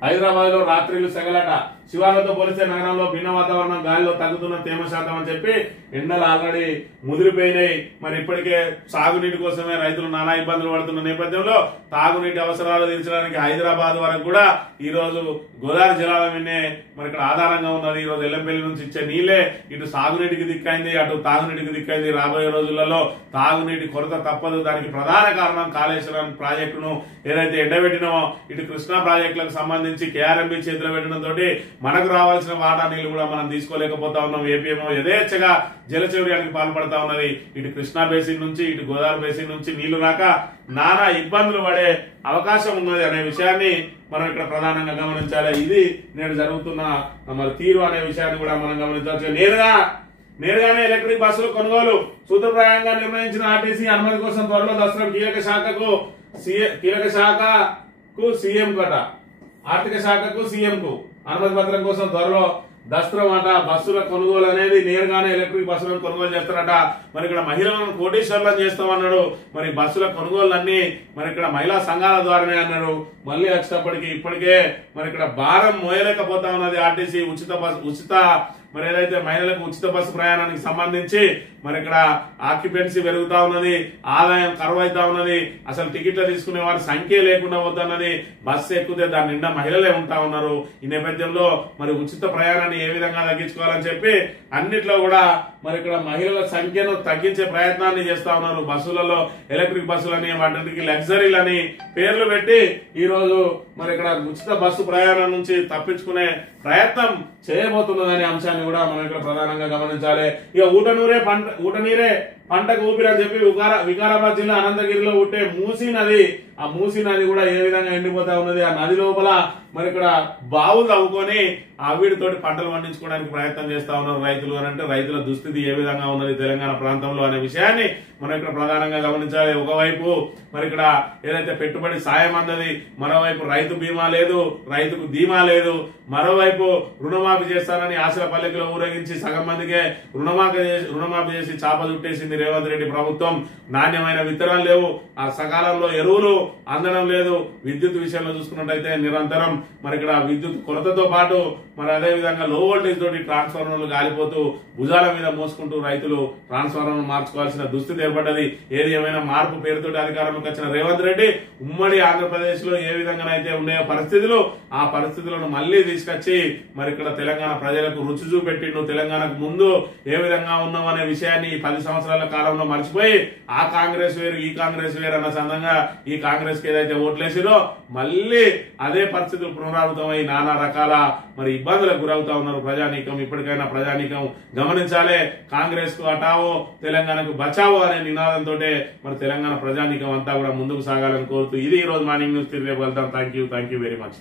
హైదరాబాద్ లో రాత్రిలు సెగలట, శివార్లతో పోలిస్తే నగరంలో భిన్న వాతావరణం, గాలిలో తగ్గుతున్న తేమ శాతం అని చెప్పి ఎండలు ఆల్రెడీ ముదిరిపోయినాయి. మరి ఇప్పటికే సాగునీటి కోసమే రైతులు నానా ఇబ్బందులు పడుతున్న నేపథ్యంలో తాగునీటి అవసరాలు తీర్చడానికి హైదరాబాద్ వరకు కూడా ఈ రోజు గోదావరి జలాల విన్నే మరి ఇక్కడ ఆధారంగా ఉన్నది. ఈ రోజు ఎల్లంపల్లి నుంచి ఇచ్చే నీళ్లే ఇటు సాగునీటికి దిక్కైంది, అటు తాగునీటికి దిక్కైంది. రాబోయే రోజులలో తాగునీటి కొరత తప్పదు. దానికి ప్రధాన కారణం కాళేశ్వరం ప్రాజెక్టును ఏదైతే ఎండబెట్టినామో ఇటు కృష్ణా ప్రాజెక్టులకు సంబంధించి కేఆర్ఎంబీ చేతిలో పెట్టడంతో మనకు రావాల్సిన వాటా నీళ్లు కూడా మనం తీసుకోలేకపోతా ఉన్నాం. ఏపీఎంఓ యథేచ్ఛగా జలచౌర్యానికి పాల్పడతా ఉన్నది. ఇటు కృష్ణా బేసిన్ నుంచి ఇటు గోదావరి బేసిన్ నుంచి నీళ్లు రాక నానా ఇబ్బందులు పడే అవకాశం ఉన్నది అనే విషయాన్ని మనం ఇక్కడ ప్రధానంగా గమనించాలి. ఇది నేడు జరుగుతున్న మరి తీరు అనే విషయాన్ని కూడా మనం గమనించాల్సి. నేరుగానే ఎలక్ట్రిక్ బస్సులు కొనుగోలు సూత్రప్రాయంగా నిర్ణయించిన ఆర్టీసీ అనుమతి కోసం త్వరలో దసరా కీలక శాఖకు సీఎం కట ఆర్థిక శాఖకు సీఎం కు అనుమతి పత్రం కోసం త్వరలో దస్త్రం అట. బస్సుల కొనుగోలు అనేది నేరుగానే ఎలక్ట్రిక్ బస్సులను కొనుగోలు చేస్తారట. మరి ఇక్కడ మహిళలను కోటీశ్వరులను చేస్తామన్నాడు. మరి బస్సుల కొనుగోళ్ళన్నీ మరి ఇక్కడ మహిళా సంఘాల ద్వారానే అన్నాడు. మళ్ళీ వచ్చేటప్పటికి ఇప్పటికే మరి ఇక్కడ భారం మోయలేకపోతా ఉన్నది ఆర్టీసీ. ఉచిత మరి ఏదైతే మహిళలకు ఉచిత బస్సు ప్రయాణానికి సంబంధించి మరి ఇక్కడ ఆక్యుపెన్సీ పెరుగుతా ఉన్నది, ఆదాయం కరువైతా ఉన్నది, అసలు టికెట్లు తీసుకునే వారి సంఖ్య లేకుండా పోతున్నది. బస్సు ఎక్కితే దాని నిండా మహిళలే ఉంటా ఉన్నారు. ఈ నేపథ్యంలో మరి ఉచిత ప్రయాణాన్ని ఏ విధంగా తగ్గించుకోవాలని చెప్పి అన్నిట్లో కూడా మరి ఇక్కడ మహిళల సంఖ్యను తగ్గించే ప్రయత్నాన్ని చేస్తా ఉన్నారు. బస్సులలో ఎలక్ట్రిక్ బస్సులని వాటికి లగ్జరీలని పేర్లు పెట్టి ఈ రోజు మరి ఇక్కడ ఉచిత బస్సు ప్రయాణం నుంచి తప్పించుకునే ప్రయత్నం చేయబోతున్నదనే అంశాన్ని కూడా మనం ఇక్కడ ప్రధానంగా గమనించాలి. ఇక ఊట నీరే పంటకు ఊపిరి అని చెప్పి వికారాబాద్ జిల్లా అనంతగిరిలో ఉంటే మూసీ నది, ఆ మూసీ నది కూడా ఏ విధంగా ఎండిపోతా ఉన్నది. ఆ నది లోపల మరి ఇక్కడ బావులు తవ్వుకొని ఆ వీటితోటి పంటలు పండించుకోవడానికి ప్రయత్నం చేస్తా ఉన్నారు రైతులు. అని అంటే రైతుల దుస్థితి ఏ విధంగా ఉన్నది తెలంగాణ ప్రాంతంలో అనే విషయాన్ని మనం ఇక్కడ ప్రధానంగా గమనించాలి. ఒకవైపు మరి ఇక్కడ ఏదైతే పెట్టుబడి సాయం అన్నది, మరోవైపు రైతు బీమా లేదు, రైతుకు ధీమా లేదు, మరోవైపు రుణమాఫీ చేస్తానని ఆశల పల్లెకిలో ఊరేగించి సగం మందికే రుణమాఫీ చేసి చాప చుట్టేసింది రేవంత్ రెడ్డి ప్రభుత్వం. నాణ్యమైన విత్తనాలు లేవు, ఆ సకాలంలో ఎరువులు అందడం లేదు. విద్యుత్ విషయంలో చూసుకున్నట్టయితే నిరంతరం మరి ఇక్కడ విద్యుత్ కొరతతో పాటు మరి అదే విధంగా లో వోల్టేజ్ తోటి ట్రాన్స్ఫార్మర్లు గాలిపోతూ భుజాల మీద మోసుకుంటూ రైతులు ట్రాన్స్ఫార్మర్ మార్చుకోవాల్సిన దుస్థితి ఏర్పడ్డది. ఏది ఏమైనా మార్పు పేరుతోటి అధికారంలోకి వచ్చిన రేవంత్ రెడ్డి ఉమ్మడి ఆంధ్రప్రదేశ్ లో ఏ విధంగా అయితే ఉండే పరిస్థితులు, ఆ పరిస్థితులను మళ్లీ తీసుకొచ్చి మరి ఇక్కడ తెలంగాణ ప్రజలకు రుచి చూపెట్టిండు. తెలంగాణకు ముందు ఏ విధంగా ఉన్నాం అనే విషయాన్ని 10 సంవత్సరాల కాలంలో మర్చిపోయి ఆ కాంగ్రెస్ వేరు ఈ కాంగ్రెస్ వేరు అన్న సందంగా ఈ కాంగ్రెస్ కి ఏదైతే ఓట్లేసిరో మళ్లీ అదే పరిస్థితులు పునరావృతమై నానా రకాల మరి ఇబ్బందులకు గురవుతా ఉన్నారు ప్రజానీకం. ఇప్పటికైనా ప్రజానీకం గమనించాలి. కాంగ్రెస్ కు హటావో తెలంగాణకు బచావో అనే నినాదంతో మరి తెలంగాణ ప్రజానీకం అంతా కూడా ముందుకు సాగాలని కోరుతూ ఇది ఈ రోజు మార్నింగ్ న్యూస్. తిరిగి వెళ్తాం. Thank you very much.